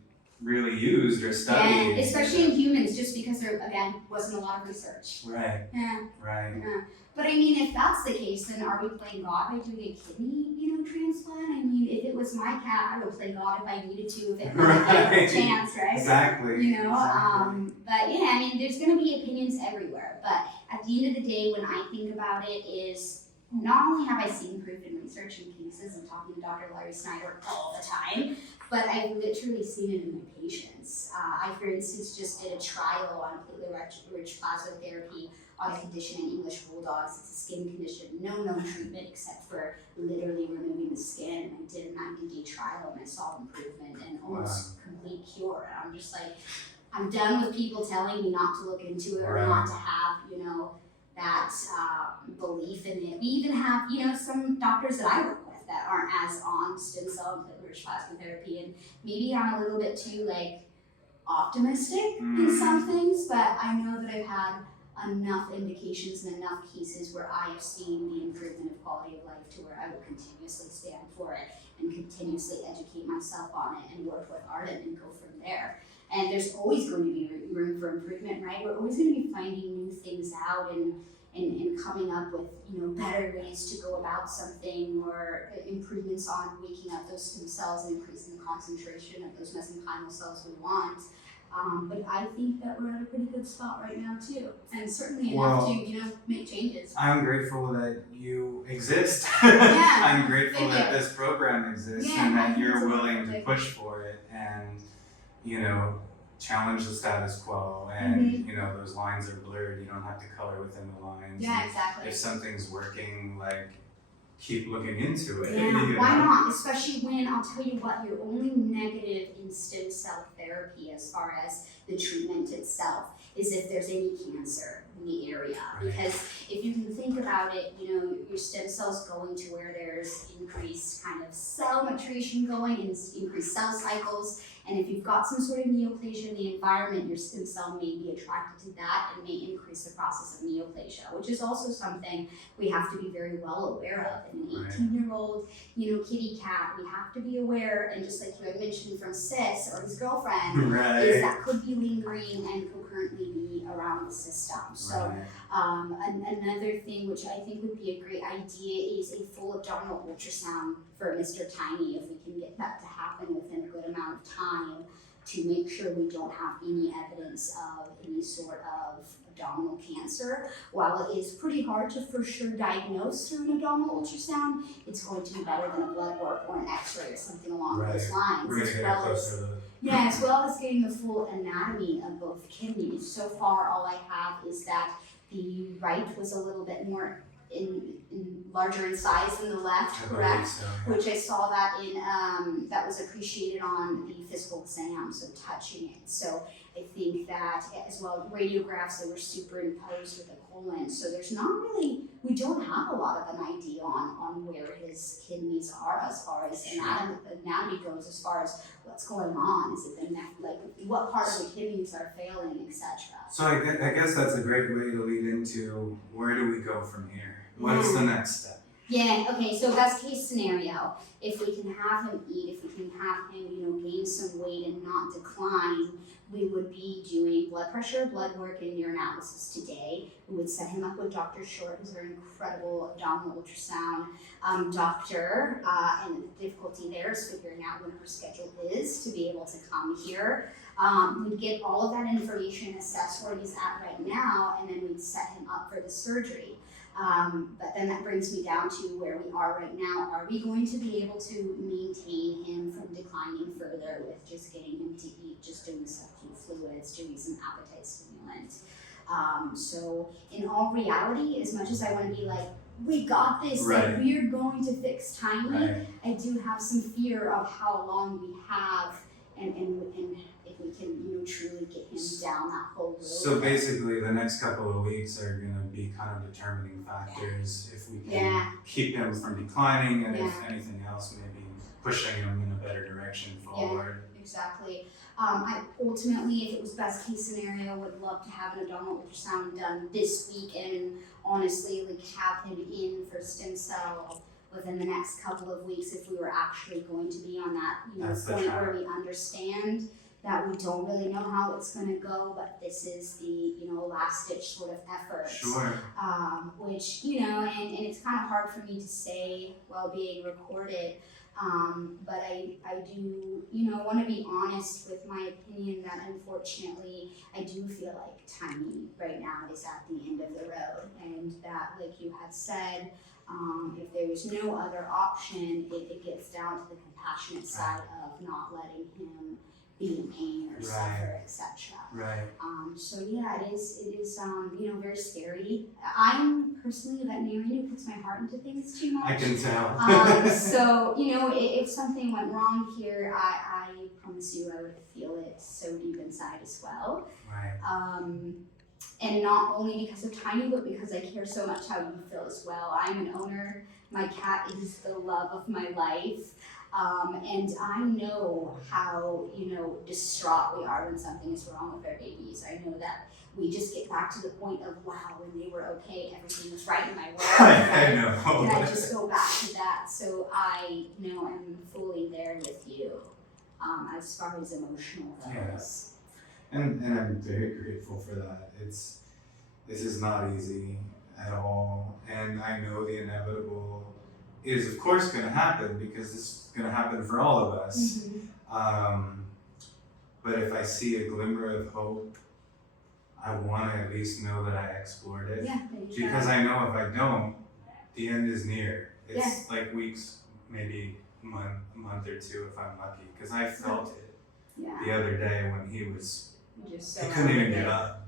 really used or studied. Yeah, especially in humans, just because there, again, wasn't a lot of research. Right. Yeah. Right. Yeah. But if that's the case, then are we playing God by doing a kidney, transplant? If it was my cat, I would play God if I needed to, if it had a chance, right? Exactly. But there's going to be opinions everywhere. But at the end of the day, when I think about it, is not only have I seen proof in research and cases and talking to Dr. Larry Snyder all the time, but I've literally seen it in my patients. I, for instance, just did a trial on platelet-rich plasma therapy on a condition in English bulldogs. It's a skin condition, no known treatment except for literally removing the skin. And I did a 90-day trial and I saw improvement and almost complete cure. And I'm just like, I'm done with people telling me not to look into it or not to have, that belief in it. We even have, some doctors that I work with that aren't as on stem cell and platelet-rich plasma therapy. And maybe I'm a little bit too optimistic in some things, but I know that I've had enough indications and enough cases where I have seen the improvement of quality of life to where I will continuously stand for it and continuously educate myself on it and work with Arden and go from there. And there's always going to be room for improvement, right? We're always going to be finding new things out and and coming up with, better ways to go about something, or improvements on waking up those stem cells and increasing the concentration of those mesenchymal cells we want. But I think that we're at a pretty good spot right now too, and certainly enough to, make changes. I'm grateful that you exist. Yeah. I'm grateful Thank that you. this program exists, Yeah, and I that think you're it's a willing wonderful to thing. push for it and, challenge the status quo. And, those lines are blurred. You don't have to color within the lines. Yeah, And exactly. if something's working, keep looking into it. Yeah, why not? Especially when, I'll tell you what, you're only negative in stem cell therapy as far as the treatment itself, is if there's any cancer in the area. Right. Because if you can think about it, your stem cells going to where there's increased kind of cell maturation going and increased cell cycles. And if you've got some sort of neoplasia in the environment, your stem cell may be attracted to that and may increase the process of neoplasia, which is also something we have to be very well aware of. In an 18-year-old, kitty cat, we have to be aware, and just like you had mentioned from Sis or his girlfriend, Right. is that could be lingering and could currently be around the system. So another thing which I think would be a great idea is a full abdominal ultrasound for Mr. Tiny, if we can get that to happen within a good amount of time, to make sure we don't have any evidence of any sort of abdominal cancer. While it is pretty hard to for sure diagnose through an abdominal ultrasound, it's going to be better than a blood work or an x-ray or something along those lines. We're going to get a closer look. Yeah, as well as getting the full anatomy of both kidneys. So far, all I have is that the right was a little bit more larger in size than the left, correct? So, yeah. Which I saw that that was appreciated on the physical exam, so touching it. So I think that, as well, radiographs that were superimposed with the colon. So there's not really, we don't have a lot of an idea on where his kidneys are as far as anatomy goes, as far as what's going on. Is it the neck, what part of the kidneys are failing, etc. So I guess that's a great way to lead into, where do we go from here? What's the next step? Yeah, okay, so best case scenario, if we can have him eat, if we can have him, gain some weight and not decline, we would be doing blood pressure, blood work, and urinalysis today. We would set him up with Dr. Short, who's our incredible abdominal ultrasound doctor, and the difficulty there is figuring out when her schedule is to be able to come here. We'd get all of that information, assess where he's at right now, and then we'd set him up for the surgery. But then that brings me down to where we are right now. Are we going to be able to maintain him from declining further with just getting him to eat, just doing subcu fluids, doing some appetite stimulant? So in all reality, as much as I want to be like, we got this, like we're going to fix Tiny, I do have some fear of how long we have and if we can, truly get him down that whole road. So basically, the next couple of weeks are going to be kind of determining factors. If we can keep him from declining, and if anything else, maybe pushing him in a better direction forward. Yeah, exactly. I ultimately, if it was best case scenario, would love to have an abdominal ultrasound done this week, and honestly, have him in for stem cell within the next couple of weeks if we were actually going to be on that point where we understand that we don't really know how it's going to go, but this is the last ditch sort of effort. Sure. Which and it's kind of hard for me to say while being recorded, but I do want to be honest with my opinion that unfortunately I do feel like Tiny right now is at the end of the road, and that, like you had said, if there is no other option, it gets down to the compassionate side of not letting him be in pain or suffer, etc. Right. So yeah, it is very scary. I'm personally a veterinarian who puts my heart into things too much. I can tell. So if something went wrong here, I promise you I would feel it so deep inside as well. Right. And not only because of Tiny, but because I care so much how you feel as well. I'm an owner. My cat is the love of my life. And I know how, distraught we are when something is wrong with our babies. I know that we just get back to the point of, wow, when they were okay, everything was right in my world. I know. And I just go back to that. So I am fully there with you as far as emotional goes. And I'm very grateful for that. This is not easy. at all. And I know the inevitable is, of course, going to happen because this is going to happen for all of us. But if I see a glimmer of hope, I want to at least know that I explored it. Yeah, Because I know if I don't, the end is near. It's like weeks, maybe a month or two if I'm lucky. Because I felt it the other day when he couldn't even get up.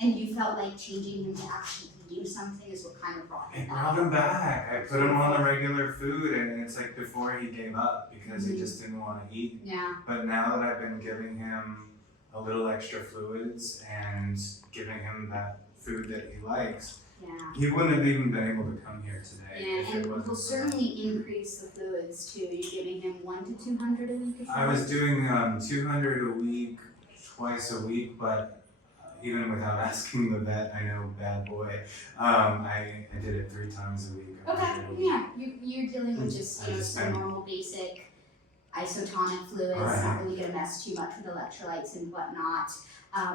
And you felt like changing him to actually eating something is what kind of brought him It back. brought him back. I put him on the regular food, and it's like before he gave up because he just didn't want to eat. Yeah. But now that I've been giving him a little extra fluids and giving him that food that he likes, he wouldn't have even been able to come here today. Yeah, and we'll certainly increase the fluids too. You're giving him 1 to 200 a week. I was doing 200 a week, twice a week, but even without asking the vet, I know, bad boy, I did it 3 times a week. Okay, yeah, you're dealing with just some normal basic isotonic fluids, not really gonna mess too much with electrolytes and whatnot.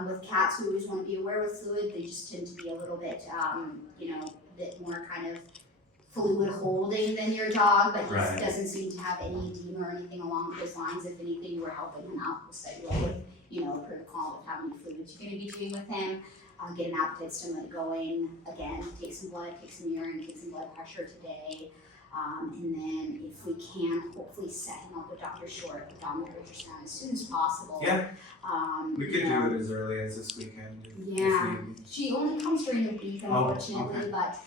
With cats, we always want to be aware with fluid. They just tend to be a little bit, bit more kind of fluid holding than your dog, but he doesn't seem to have any edema or anything along those lines. If anything, we're helping him out. We'll set you up with, a protocol of how many fluids you're going to be doing with him. Get an appetite stimulant going. Again, take some blood, take some urine, take some blood pressure today. And then if we can, hopefully set him up with Dr. Short abdominal ultrasound as soon as possible. Yeah. We could do it as early as this weekend. She only comes during the week, unfortunately, but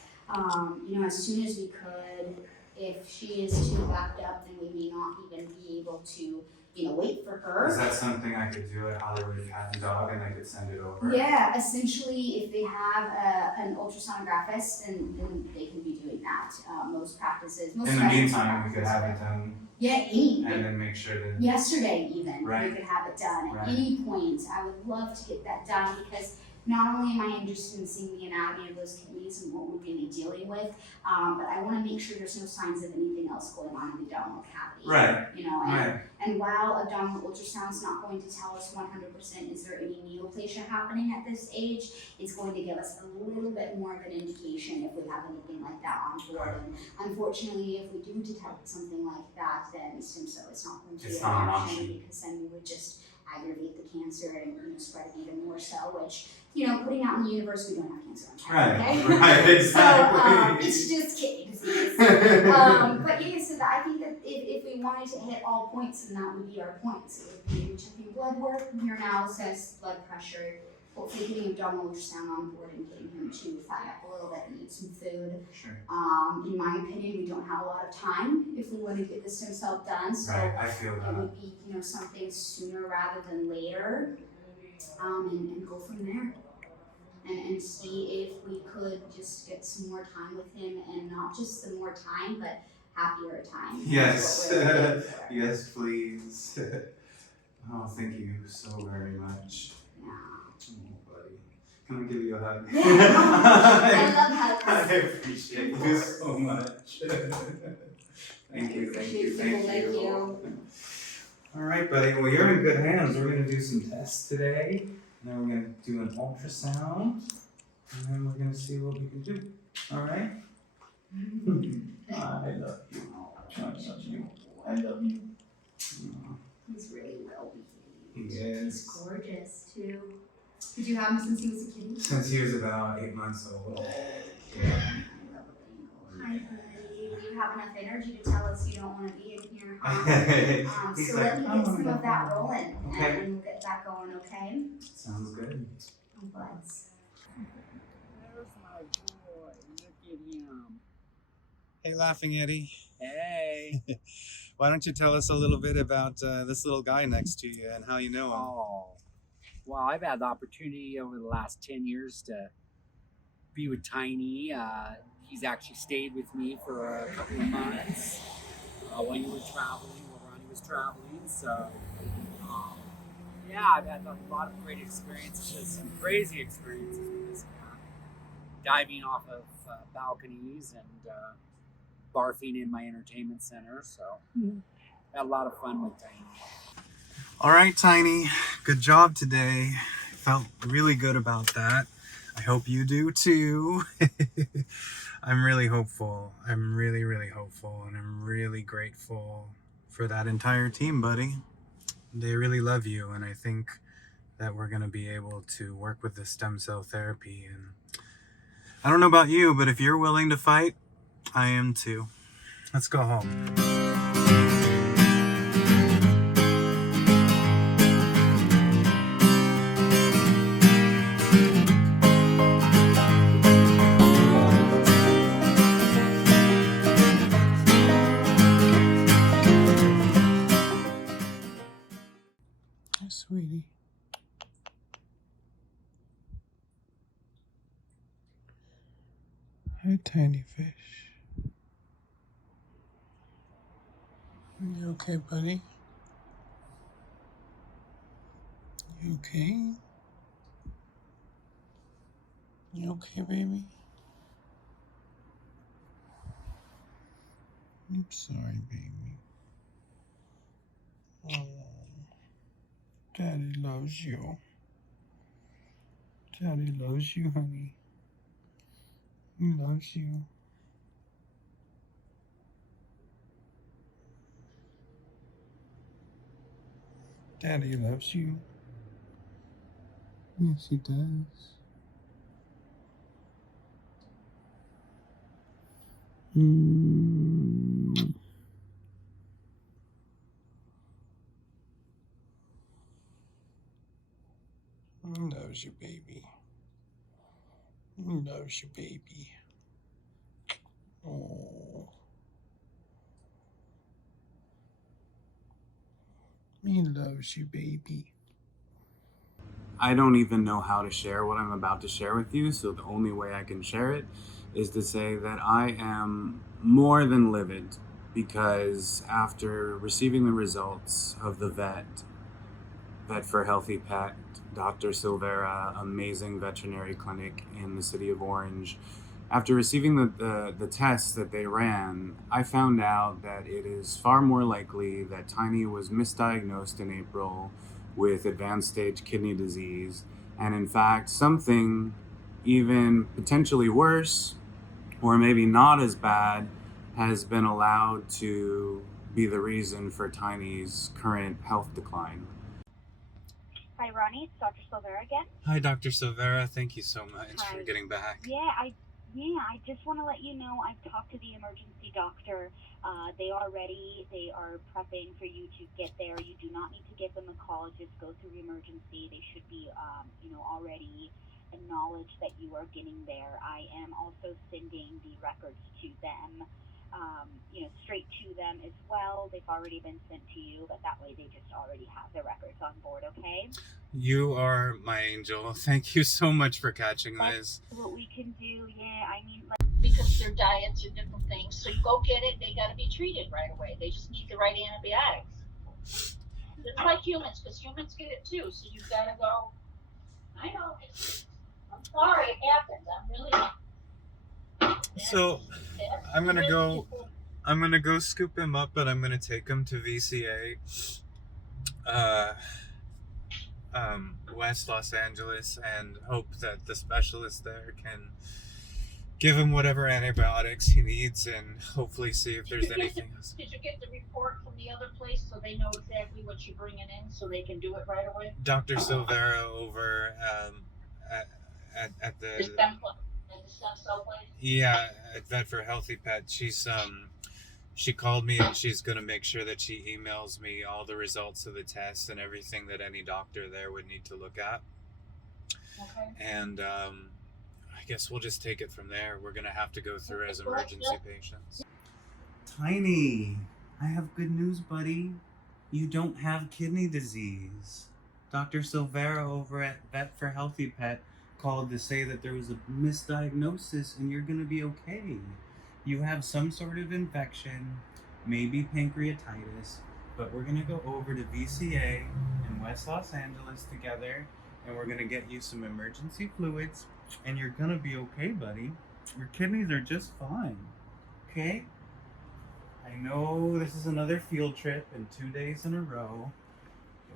as soon as we could. If she is too backed up, then we may not even be able to, wait for her. Is that something I could do at Hollywood Cat and Dog and I could send it over? Yeah, essentially, if they have an ultrasonographist, then they can be doing that. Most practices, most in the meantime, we could have it done. Yeah, and then make sure that. Yesterday, even, we could have it done at any point. I would love to get that done because not only am I interested in seeing the anatomy of those kidneys and what we're really dealing with, but I want to make sure there's no signs of anything else going on in the abdominal cavity. And while abdominal ultrasound's not going to tell us 100% is there any neoplasia happening at this age, it's going to give us a little bit more of an indication if we have anything like that on board. And unfortunately, if we do detect something like that, then stem cell is not going to be an option because then we would just aggravate the cancer and spread it even more so, which, putting out in the universe, we don't have cancer on camera, okay? Right, exactly. So, it's just kidney disease. But yeah, so I think that if we wanted to hit all points, then that would be our points. It would be checking blood work, urinalysis, blood pressure, hopefully getting abdominal ultrasound on board and getting him to fatten up a little bit and eat some food. In my opinion, we don't have a lot of time if we want to get the stem cell done. So I feel that. It would be, something sooner rather than later, and go from there. And see if we could just get some more time with him, and not just the more time, but happier time. Yes, yes, please. Oh, thank you so very much. Yeah. Oh, buddy. Can I give you a hug? Yeah, I love hugs. I appreciate you so much. Thank you, thank you, thank you. All right, buddy. Well, you're in good hands. We're going to do some tests today. And then we're going to do an ultrasound. And then we're going to see what we can do. All right? I love you. I love you. I love you. He's really well behaved. He is. He's gorgeous, too. Did you have him since he was a kitty? Since he was about 8 months old. Yeah. Hi, buddy. You have enough energy to tell us you don't want to be in here, huh? So like, let me get some of that rolling, and we'll get that going, okay? Sounds good. Buds. There's my boy. Look at him. Hey, Laughing Eddie. Hey. Why don't you tell us a little bit about this little guy next to you and how you know him? Oh. Well, I've had the opportunity over the last 10 years to be with Tiny. He's actually stayed with me for a couple of months when he was traveling, or Ronnie was traveling. So, yeah, I've had a lot of great experiences, some crazy experiences with this cat. Diving off of balconies and barfing in my entertainment center. So, had a lot of fun with Tiny. All right, Tiny. Good job today. Felt really good about that. I hope you do too. I'm really hopeful. I'm really, really hopeful. And I'm really grateful for that entire team, buddy. They really love you. And I think that we're going to be able to work with the stem cell therapy. And I don't know about you, but if you're willing to fight, I am too. Let's go home. Hi, sweetie. Hi, tiny fish. You okay, buddy? You okay? You okay, baby? I'm sorry, baby. Oh, Daddy loves you. Daddy loves you, honey. He loves you. Daddy loves you. Yes, he does. Mm. He loves you, baby. He loves you, baby. Oh. He loves you, baby. I don't even know how to share what I'm about to share with you, so the only way I can share it is to say that I am more than livid because after receiving the results of the Vet for Healthy Pet, Dr. Silvera, amazing veterinary clinic in the city of Orange, after receiving the tests that they ran, I found out that it is far more likely that Tiny was misdiagnosed in April with advanced stage kidney disease, and in fact something even potentially worse or maybe not as bad has been allowed to be the reason for Tiny's current health decline. Hi, Ronnie. It's Dr. Silvera again. Hi, Dr. Silvera. Thank you so much Hi. for getting back. I just want to let you know I've talked to the emergency doctor. They are ready. They are prepping for you to get there. You do not need to give them a call. Just go through emergency. They should be, already acknowledged that you are getting there. I am also sending the records to them, straight to them as well. They've already been sent to you, but that way they just already have the records on board, okay? You are my angel. Thank you so much for catching this. That's what we can do, because their diets are different things. So you go get it, they got to be treated right away. They just need the right antibiotics. It's like humans, because humans get it too. So you've got to go. I know. I'm sorry it happened. I'm really. So I'm gonna go scoop him up, but I'm gonna take him to VCA, West Los Angeles, and hope that the specialist there can give him whatever antibiotics he needs and hopefully see if there's anything else. Did you get the report from the other place so they know exactly what you're bringing in so they can do it right away? Dr. Silvera over at the stem cell place? Yeah, at Vet for Healthy Pet. She called me and she's gonna make sure that she emails me all the results of the tests and everything that any doctor there would need to look at. Okay. And I guess we'll just take it from there. We're gonna have to go through as emergency patients. Tiny, I have good news, buddy. You don't have kidney disease. Dr. Silvera over at Vet for Healthy Pet called to say that there was a misdiagnosis and you're gonna be okay. You have some sort of infection, maybe pancreatitis, but we're gonna go over to VCA in West Los Angeles together and we're gonna get you some emergency fluids and you're gonna be okay, buddy. Your kidneys are just fine, okay? I know this is another field trip and 2 days in a row,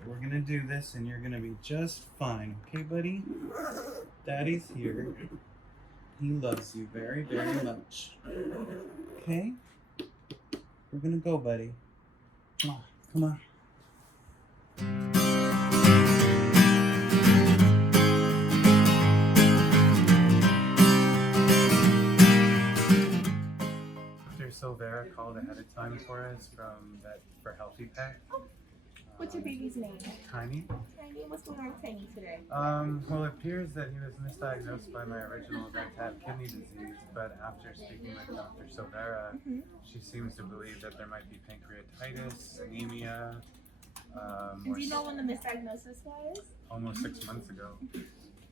We're gonna do this and you're gonna be just fine, okay, buddy? Daddy's here. He loves you very, very much. Okay? We're gonna go, buddy. Come on. Dr. Silvera called ahead of time for us from for Healthy Pet. What's your baby's name? Tiny. Tiny. What's going on with Tiny today? Well, it appears that he was misdiagnosed by my original vet to have kidney disease, but after speaking with Dr. Silvera, she seems to believe that there might be pancreatitis, anemia. Do you know when the misdiagnosis was? Almost 6 months ago.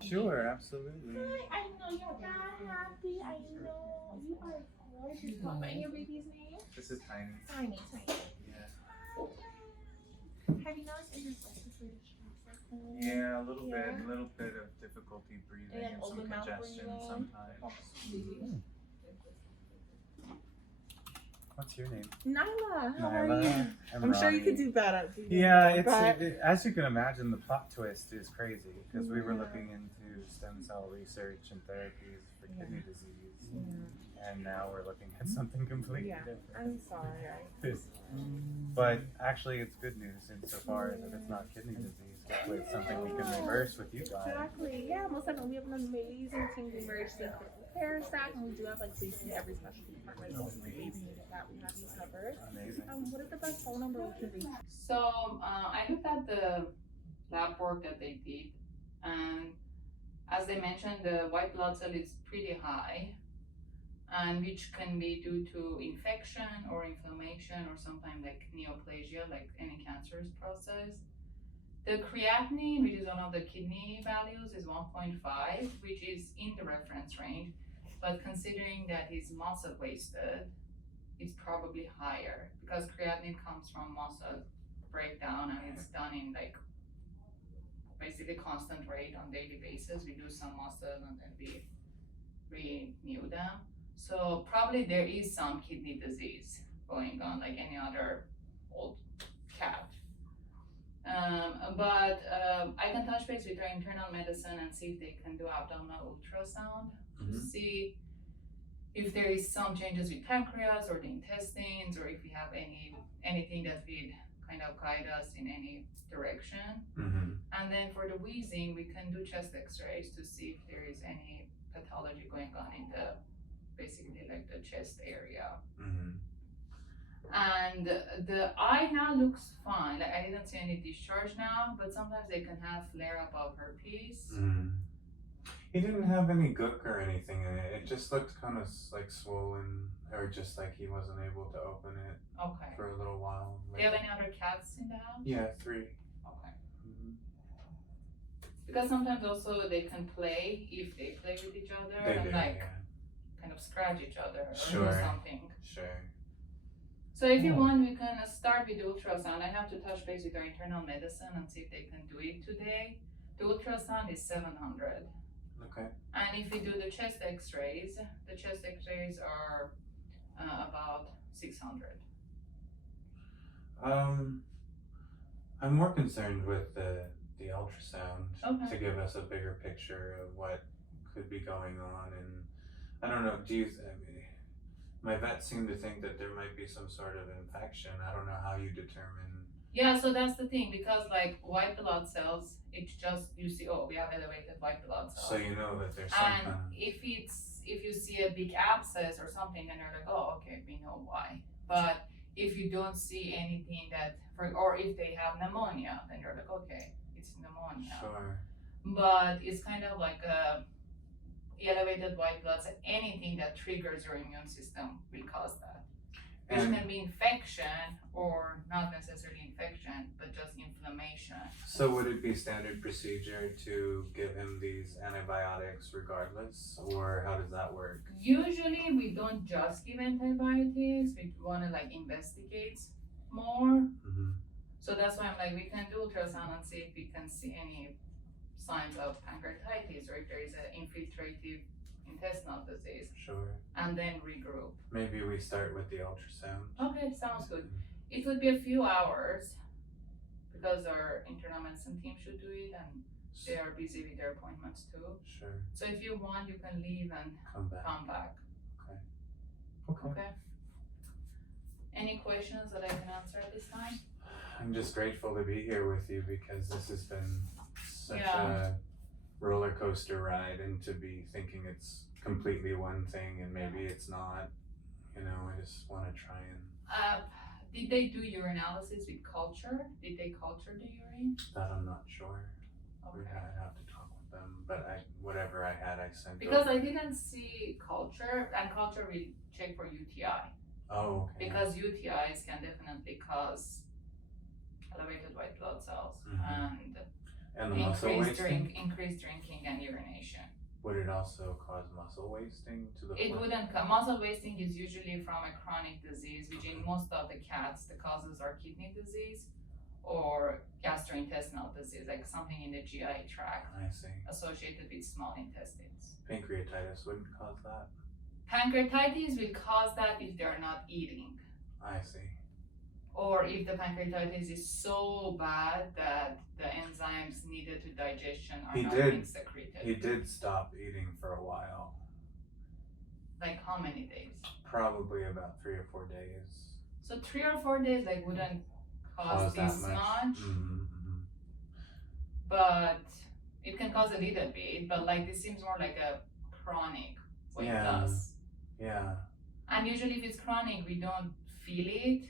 Sure, absolutely. I know you're not happy. I know you are gorgeous. What your baby's name? This is Tiny. Tiny. Yeah. Have you noticed in his respiratory distress? Yeah, a little bit of difficulty breathing And and some open mouth congestion breathing. sometimes. What's your name? Nyla, how are Nyla. you? I'm sure you Ronnie. could do better. Yeah, but as you can imagine, the plot twist is crazy because we were looking into stem cell research and therapies for kidney disease, and now we're looking at something completely different. I'm sorry. But actually, it's good news insofar as if it's not kidney disease, hopefully it's something we can reverse with you guys. Exactly. Yeah, most definitely. We have an amazing team of emergency care staff, and we do have like basically every specialty department. So if you need that, we have you covered. Amazing. What is the best phone number we can reach? So I looked at the lab work that they did, and as they mentioned, the white blood cell is pretty high, and which can be due to infection or inflammation or sometimes like neoplasia, like any cancerous process. The creatinine, which is one of the kidney values, is 1.5, which is in the reference range, but considering that he's muscle wasted, it's probably higher because creatinine comes from muscle breakdown and it's done in like basically constant rate on daily basis. We do some muscle and then we renew them. So probably there is some kidney disease going on like any other old cat. But I can touch base with our internal medicine and see if they can do abdominal ultrasound to see if there is some changes with pancreas or the intestines, or if we have anything that will kind of guide us in any direction. And then for the wheezing, we can do chest x-rays to see if there is any pathology going on in the basically like the chest area. And the eye now looks fine. Like I didn't see any discharge now, but sometimes they can have flare up of herpes. He didn't have any gook or anything in it. It just looked kind of like swollen, or just like he wasn't able to open it Okay. for a little while. Do you have any other cats in the house? Yeah, 3. Okay. Because sometimes also they can play if they play with each other They and do, like yeah. kind of scratch each other or Sure. do something. Sure. So if you want, we can start with the ultrasound. I have to touch base with our internal medicine and see if they can do it today. The ultrasound is 700. Okay. And if we do the chest x-rays, the chest x-rays are about 600. I'm more concerned with the ultrasound Okay. to give us a bigger picture of what could be going on, and I don't know. My vet seemed to think that there might be some sort of infection. I don't know how you determine. Yeah, so that's the thing, because like white blood cells, it's just you see, oh, we have elevated white blood cells. So you know that there's some And kind of. if you see a big abscess or something, then you're like, oh, okay, we know why. But if you don't see anything or if they have pneumonia, then you're like, okay, it's pneumonia. Sure. But it's kind of like a elevated white blood cell. Anything that triggers your immune system will cause that. Which And can be infection or not necessarily infection, but just inflammation. so would it be standard procedure to give him these antibiotics regardless, or how does that work? Usually we don't just give antibiotics, we want to like investigate more. So that's why I'm like, we can do ultrasound and see if we can see any signs of pancreatitis or if there is an infiltrative intestinal disease, Sure. and then regroup. Maybe we start with the ultrasound. Okay, sounds good. It would be a few hours because our internal medicine team should do it, and they are busy with their appointments too. Sure. So if you want, you can leave and Come back. come back. Okay. Okay. Any questions that I can answer at this time? I'm just grateful to be here with you because this has been such Yeah. a roller coaster ride, and to be thinking it's completely one thing and maybe it's not. You know, I just want to try and. Did they do urinalysis with culture? Did they culture the urine? That I'm not sure. Okay. I'd have to talk with them, but whatever I had, I sent. Because over. I didn't see culture, and culture will check for UTI. Oh, okay. Because UTIs can definitely cause elevated white blood cells Mhm. And the muscle wasting. increased drinking and urination. Would it also cause muscle wasting to the It point? wouldn't come. Muscle wasting is usually from a chronic disease, which in most of the cats, the causes are kidney disease or gastrointestinal disease, like something in the GI tract I see. associated with small intestines. Pancreatitis wouldn't cause that. Pancreatitis will cause that if they're not eating, I see. or if the pancreatitis is so bad that the enzymes needed to digestion are He not did. being secreted. He did stop eating for a while, Like how many days? probably about 3 or 4 days. So 3 or 4 days like wouldn't cause that this much, Mm-hmm. but it can cause a little bit. But like this seems more like a chronic weight Yeah. loss. Yeah. And usually if it's chronic, we don't feel it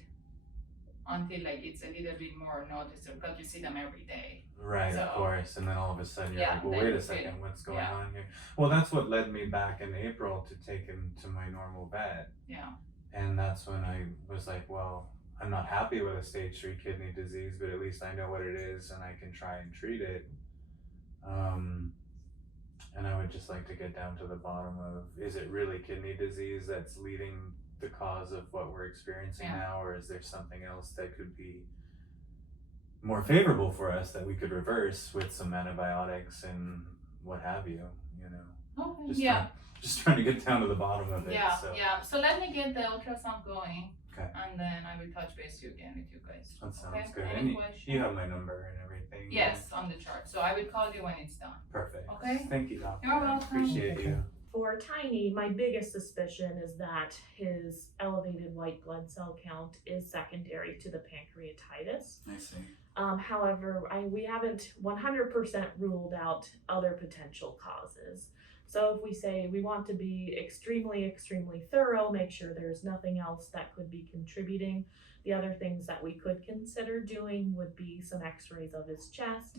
until like it's a little bit more noticeable because you see them every day. Right, So- of course. And then all of a sudden you're Yeah, like, well, then wait you a feel- second, what's going yeah. on here? Well, that's what led me back in April to take him to my normal vet. Yeah. And that's when I was like, well, I'm not happy with a stage 3 kidney disease, but at least I know what it is and I can try and treat it. And I would just like to get down to the bottom of, is it really kidney disease that's leading the cause of what we're experiencing Yeah. now, or is there something else that could be more favorable for us that we could reverse with some antibiotics and what have you, you know? Okay. Just Yeah. just trying to get down to the bottom of it. Yeah. So Yeah. So let me get the ultrasound going. Okay. And then I will touch base you again with you guys. that sounds Okay. good. Any And questions? you have my number and everything. Yes, on the chart. So I will call you when it's done. Perfect. Okay. Thank you, doctor. You're welcome. Appreciate you. For Tiny, my biggest suspicion is that his elevated white blood cell count is secondary to the pancreatitis. I see. However, we haven't 100% ruled out other potential causes. So if we say we want to be extremely, extremely thorough, make sure there's nothing else that could be contributing. The other things that we could consider doing would be some x-rays of his chest,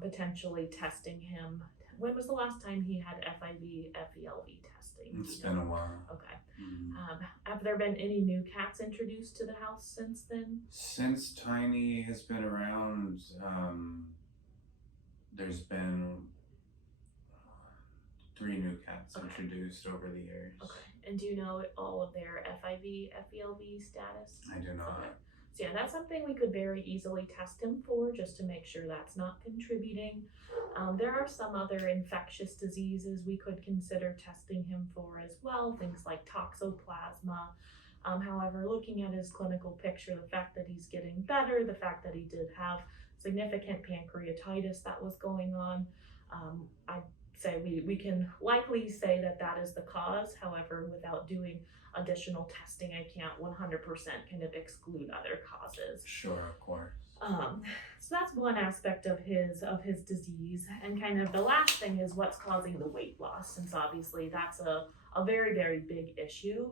potentially testing him. When was the last time he had FIV, FELV testing? It's been a while. Okay. Mhm. Have there been any new cats introduced to the house since then? Since Tiny has been around, there's been 3 new cats Okay. introduced over the years. Okay. And do you know all of their FIV, FELV status? I do not. Okay. So yeah, that's something we could very easily test him for, just to make sure that's not contributing. There are some other infectious diseases we could consider testing him for as well, things like toxoplasma. However, looking at his clinical picture, the fact that he's getting better, the fact that he did have significant pancreatitis that was going on, I'd say we can likely say that that is the cause. However, without doing additional testing, I can't 100% kind of exclude other causes. Sure, of course. So that's one aspect of his disease, and kind of the last thing is what's causing the weight loss, since obviously that's a very, very big issue.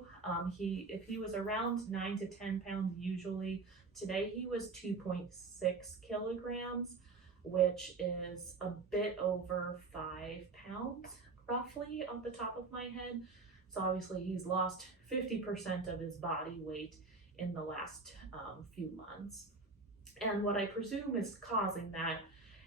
If he was around 9 to 10 pounds usually, today he was 2.6 kilograms, which is a bit over 5 pounds roughly off the top of my head. So obviously he's lost 50% of his body weight in the last few months. And what I presume is causing that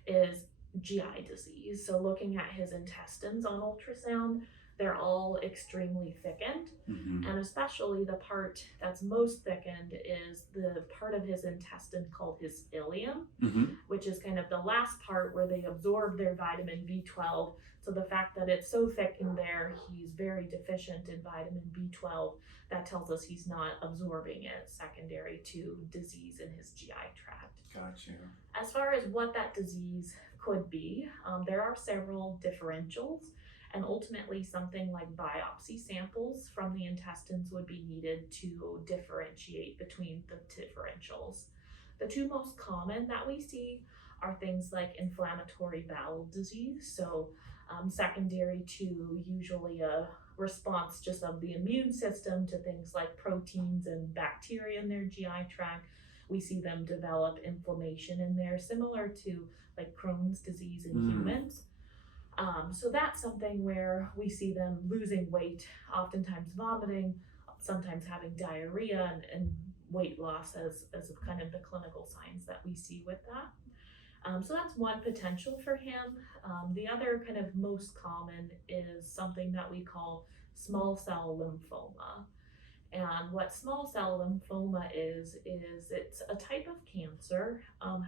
is GI disease. So looking at his intestines on ultrasound, they're all extremely thickened. Mm-hmm. And especially the part that's most thickened is the part of his intestine called his ileum, Mm-hmm. which is kind of the last part where they absorb their vitamin B12. So the fact that it's so thick in there, he's very deficient in vitamin B12. That tells us he's not absorbing it, secondary to disease in his GI tract. Got you. As far as what that disease could be, there are several differentials, and ultimately something like biopsy samples from the intestines would be needed to differentiate between the differentials. The two most common that we see are things like inflammatory bowel disease, so secondary to usually a response just of the immune system to things like proteins and bacteria in their GI tract. We see them develop inflammation in there, similar to like Crohn's disease in humans. So that's something where we see them losing weight, oftentimes vomiting, sometimes having diarrhea, and weight loss as kind of the clinical signs that we see with that. So that's one potential for him. The other kind of most common is something that we call small cell lymphoma. And what small cell lymphoma is it's a type of cancer.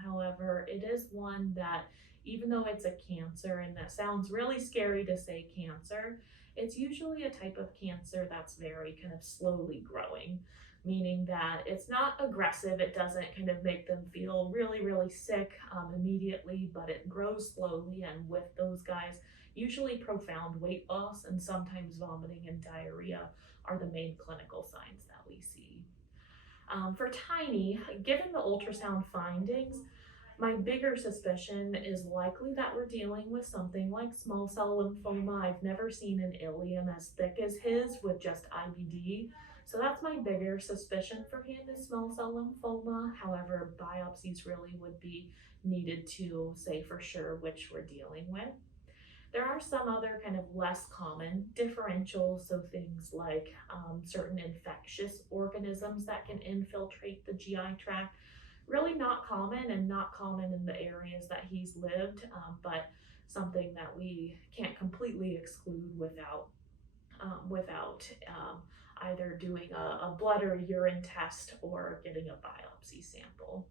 However, it is one that, even though it's a cancer, and that sounds really scary to say cancer, it's usually a type of cancer that's very kind of slowly growing, meaning that it's not aggressive. It doesn't kind of make them feel really, really sick immediately, but it grows slowly. And with those guys, usually profound weight loss and sometimes vomiting and diarrhea are the main clinical signs that we see. For Tiny, given the ultrasound findings, my bigger suspicion is likely that we're dealing with something like small cell lymphoma. I've never seen an ileum as thick as his with just IBD. So that's my bigger suspicion for him, is small cell lymphoma. However, biopsies really would be needed to say for sure which we're dealing with. There are some other kind of less common differentials, so things like certain infectious organisms that can infiltrate the GI tract. Really not common, and not common in the areas that he's lived, but something that we can't completely exclude without either doing a blood or urine test or getting a biopsy sample.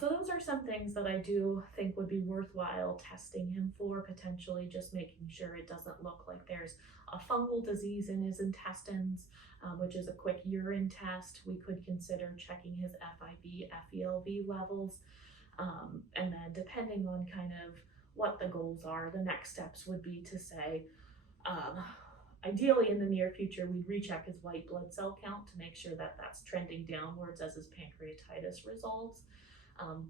So those are some things that I do think would be worthwhile testing him for, potentially just making sure it doesn't look like there's a fungal disease in his intestines, which is a quick urine test. We could consider checking his FIB, FELV levels, and then depending on kind of what the goals are, the next steps would be to say, ideally in the near future, we'd recheck his white blood cell count to make sure that that's trending downwards as his pancreatitis resolves.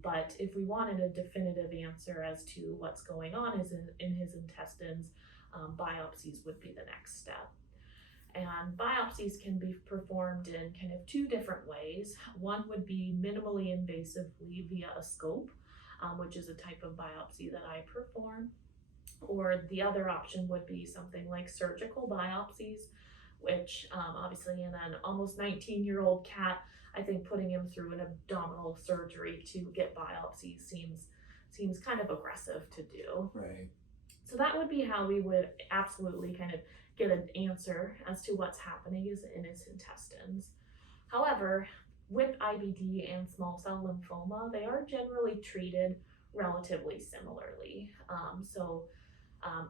But if we wanted a definitive answer as to what's going on in his intestines, biopsies would be the next step. And biopsies can be performed in kind of two different ways. One would be minimally invasively via a scope, which is a type of biopsy that I perform. Or the other option would be something like surgical biopsies, which obviously in an almost 19-year-old cat, I think putting him through an abdominal surgery to get biopsies seems kind of aggressive to do. Right. So that would be how we would absolutely kind of get an answer as to what's happening in his intestines. However, with IBD and small cell lymphoma, they are generally treated relatively similarly.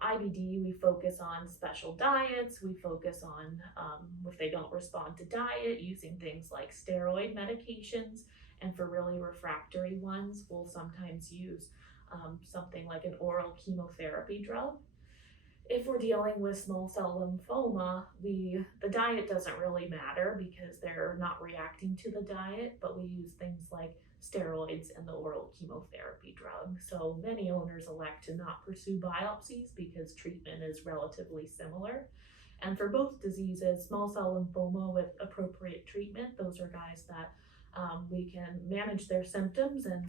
IBD, we focus on special diets. We focus on, if they don't respond to diet, using things like steroid medications. And for really refractory ones, we'll sometimes use something like an oral chemotherapy drug. If we're dealing with small cell lymphoma, the diet doesn't really matter because they're not reacting to the diet, but we use things like steroids and the oral chemotherapy drug. So many owners elect to not pursue biopsies because treatment is relatively similar. And for both diseases, small cell lymphoma with appropriate treatment, those are guys that we can manage their symptoms, and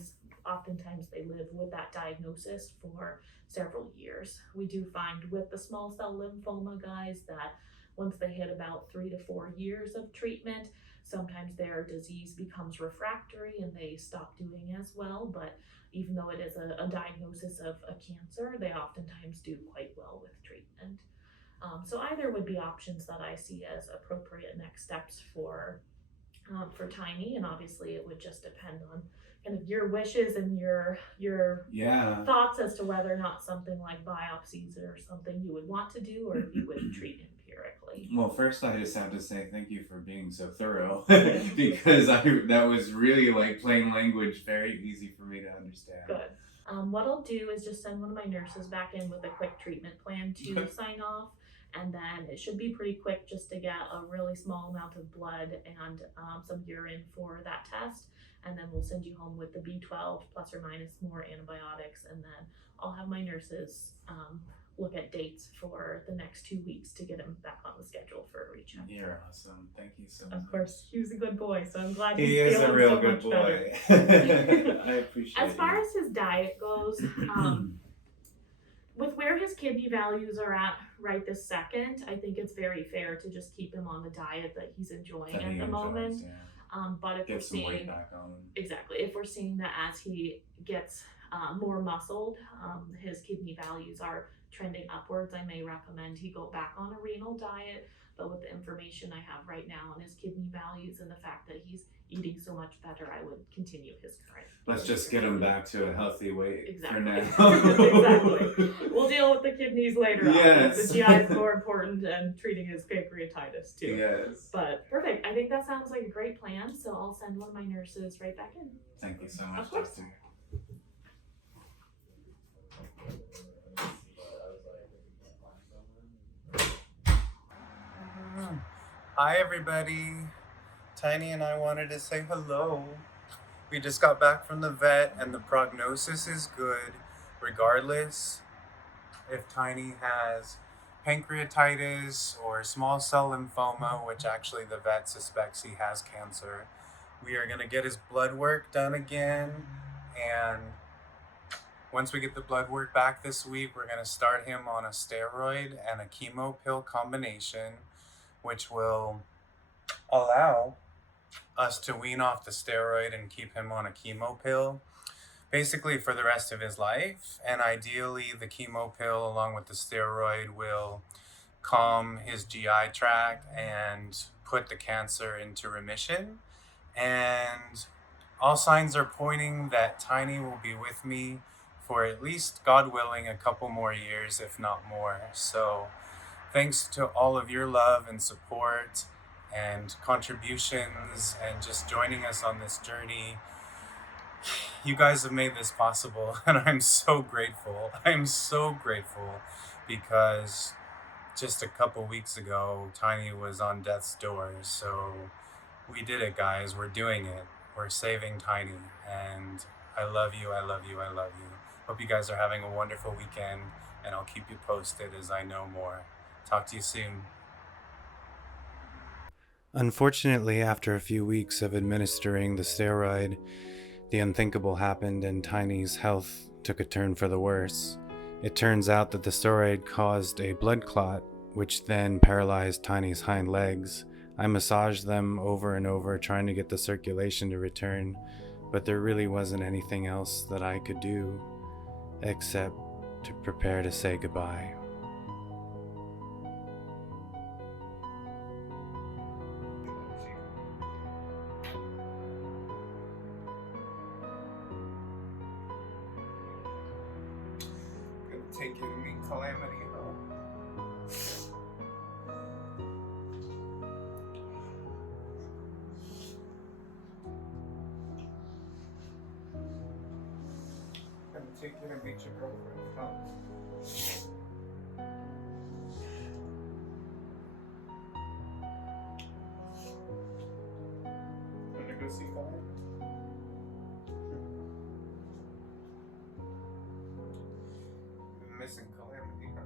oftentimes they live with that diagnosis for several years. We do find with the small cell lymphoma guys that once they hit about 3 to 4 years of treatment, sometimes their disease becomes refractory and they stop doing as well. But even though it is a diagnosis of a cancer, they oftentimes do quite well with treatment. So either would be options that I see as appropriate next steps for Tiny, and obviously it would just depend on kind of your wishes and your Yeah. thoughts as to whether or not something like biopsies or something you would want to do, or if you would treat empirically. Well, first I just have to say thank you for being so thorough Yeah. because that was really like plain language, very easy for me to understand. Good. What I'll do is just send one of my nurses back in with a quick treatment plan to sign off, and then it should be pretty quick just to get a really small amount of blood and some urine for that test, and then we'll send you home with the B12 plus or minus more antibiotics, and then I'll have my nurses look at dates for the next 2 weeks to get him back on the schedule for a recheck. You're awesome. Thank you so much. Of course, he was a good boy, so I'm glad He he's is feeling a real so good much boy. better. I appreciate As far you. as his diet goes, with where his kidney values are at right this second, I think it's very fair to just keep him on the diet that he's enjoying That he at the enjoys, moment. yeah. But if we're Get some weight seeing back on him. exactly, if we're seeing that as he gets more muscled, his kidney values are trending upwards, I may recommend he go back on a renal diet. But with the information I have right now on his kidney values and the fact that he's eating so much better, I would continue his current. Let's just get him back to a healthy weight Exactly. for now. Exactly. We'll deal with the kidneys later on. Yes. The GI is more important, and treating his pancreatitis too. Yes. But perfect. I think that sounds like a great plan. So I'll send one of my nurses right back in. Thank you so much, Of course. Doctor. Hi everybody. Tiny and I wanted to say hello. We just got back from the vet and the prognosis is good regardless if Tiny has pancreatitis or small cell lymphoma, which actually the vet suspects he has cancer. We are going to get his blood work done again, and once we get the blood work back this week, we're going to start him on a steroid and a chemo pill combination, which will allow us to wean off the steroid and keep him on a chemo pill basically for the rest of his life. And ideally, the chemo pill along with the steroid will calm his GI tract and put the cancer into remission. And all signs are pointing that Tiny will be with me for at least, God willing, a couple more years, if not more. So thanks to all of your love and support and contributions and just joining us on this journey. You guys have made this possible, and I'm so grateful. I'm so grateful because just a couple weeks ago, Tiny was on death's door. So we did it, guys. We're doing it. We're saving Tiny, and I love you. I love you. I love you. Hope you guys are having a wonderful weekend, and I'll keep you posted as I know more. Talk to you soon. Unfortunately, after a few weeks of administering the steroid, the unthinkable happened and Tiny's health took a turn for the worse. It turns out that the steroid caused a blood clot, which then paralyzed Tiny's hind legs. I massaged them over and over, trying to get the circulation to return, but there really wasn't anything else that I could do except to prepare to say goodbye. Gonna take you to meet Calamity home. Gonna take you to meet your girlfriend. Come. Wanna go see Calamity? Been missing Calamity, huh?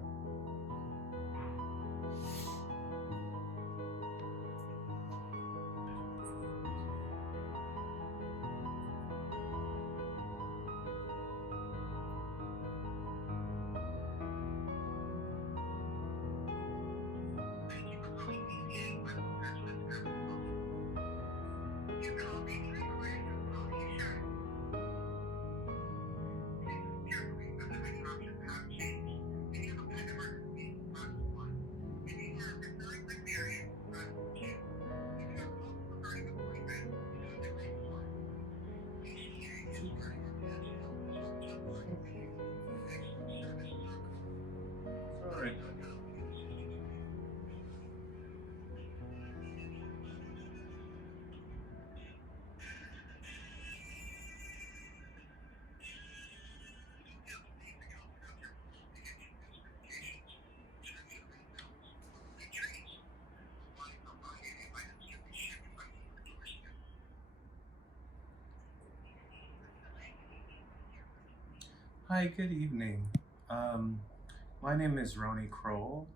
Hi, good evening. My name is Roni Kroll,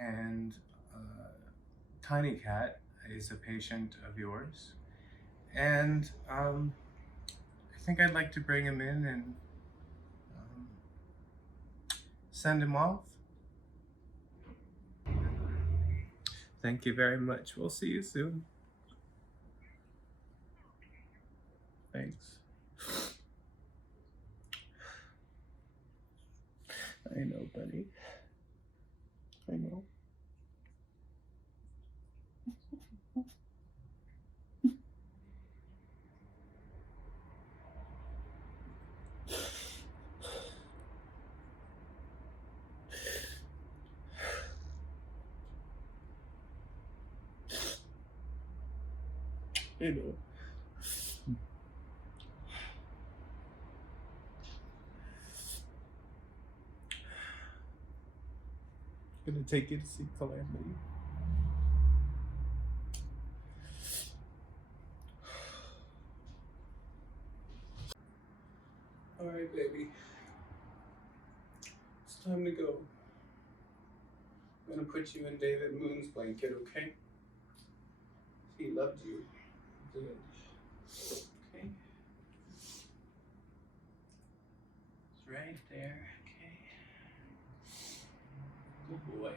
and Tiny Cat is a patient of yours. And I think I'd like to bring him in and send him off. Thank you very much. We'll see you soon. Thanks. I know, buddy. I know. I know. I'm gonna take you to see Calamity. Alright, baby. It's time to go. I'm gonna put you in David Moon's blanket, okay? He loved you. Good. Okay. It's right there, okay? Good boy.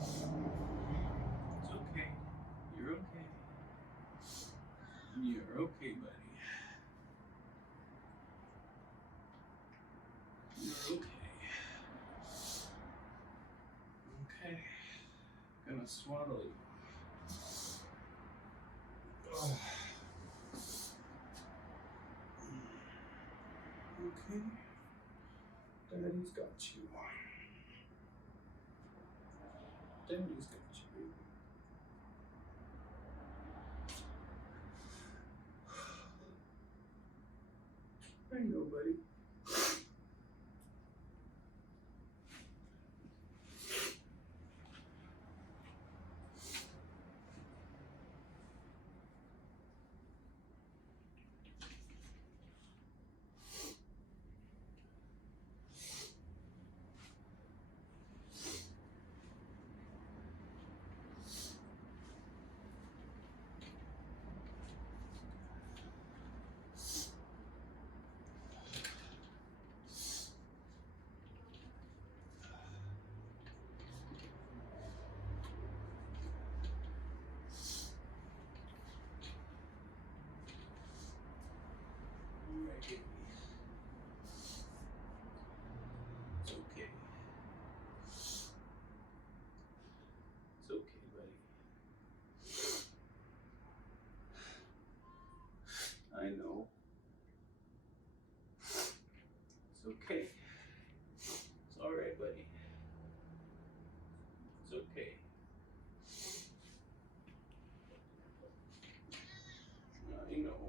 It's okay. You're okay. You're okay, buddy. You're okay. Okay. Gonna swaddle you. Oh. Okay. Daddy's got you. Daddy's got you. I know, buddy. Alright, baby. It's okay. It's okay, buddy. I know. It's okay. It's alright, buddy. It's okay. I know.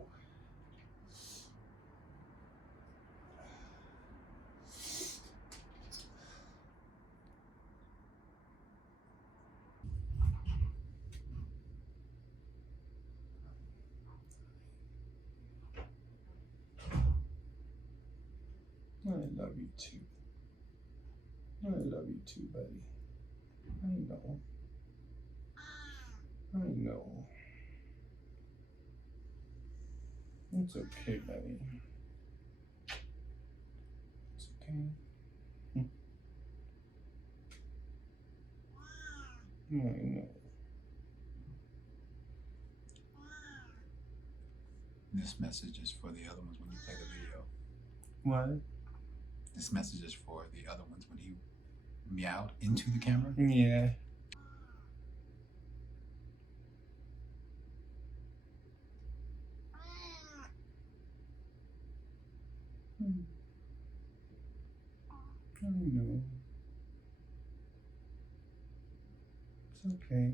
I love you too. I love you too, buddy. I know. I know. It's okay, buddy. It's okay. I know. This message is for the other ones when you play the video. What? This message is for the other ones when he meowed into the camera. Yeah. I know. It's okay.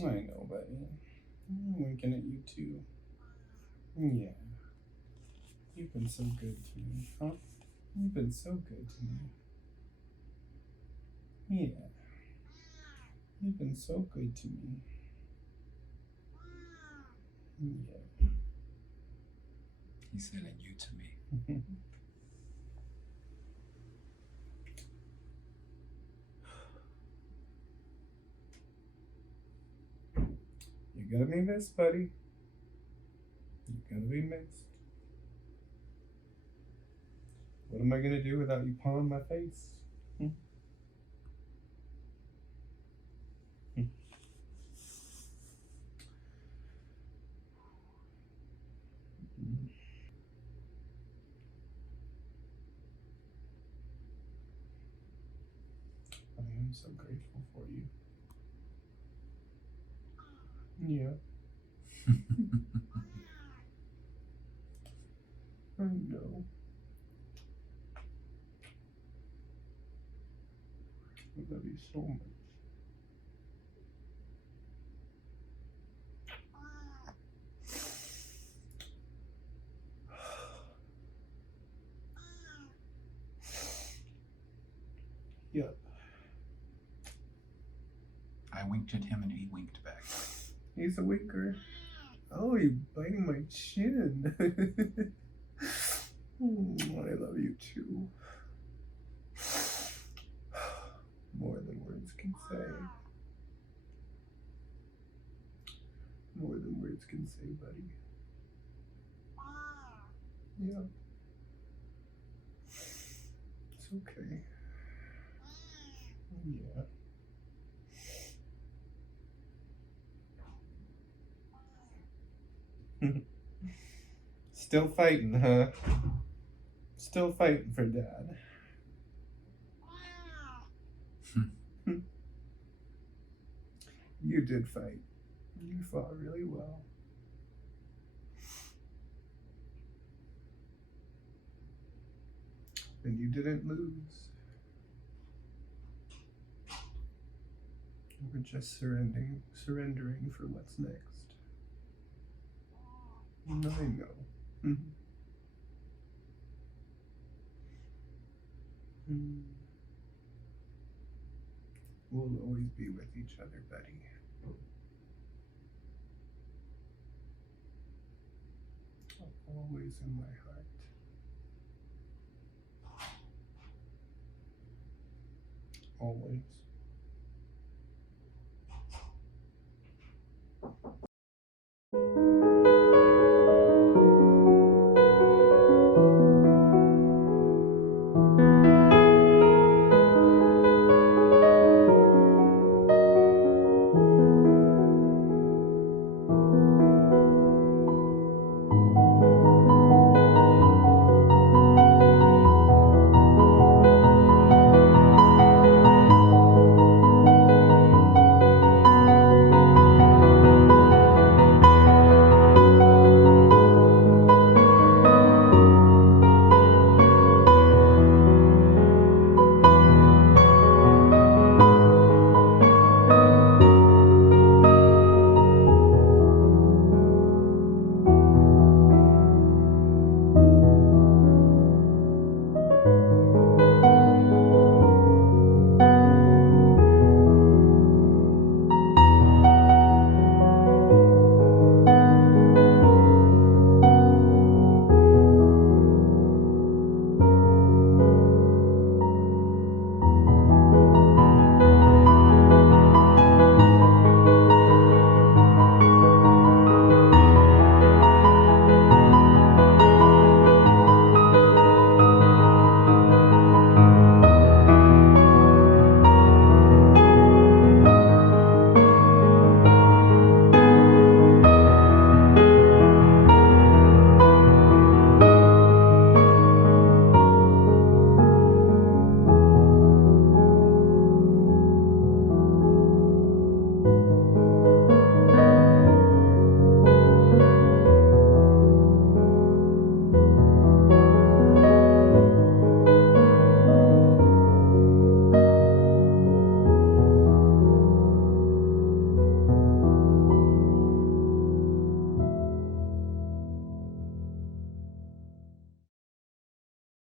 I know, buddy. I'm winking at you too. Yeah. You've been so good to me, huh? You've been so good to me. Yeah. You've been so good to me. Yeah. He said a you to me. You're gonna be missed, buddy. You're gonna be missed. What am I gonna do without you pawing my face? I am so grateful for you. Yeah. I know. I love you so much. Yep. I winked at him and he winked back. He's a winker. Oh, you're biting my chin. I love you too. More than words can say. More than words can say, buddy. Yeah. It's okay. Yeah. Still fighting, huh? Still fighting for Dad. You did fight. You fought really well. And you didn't lose. We're just surrendering for what's next. I know. We'll always be with each other, buddy. Always in my heart. Always.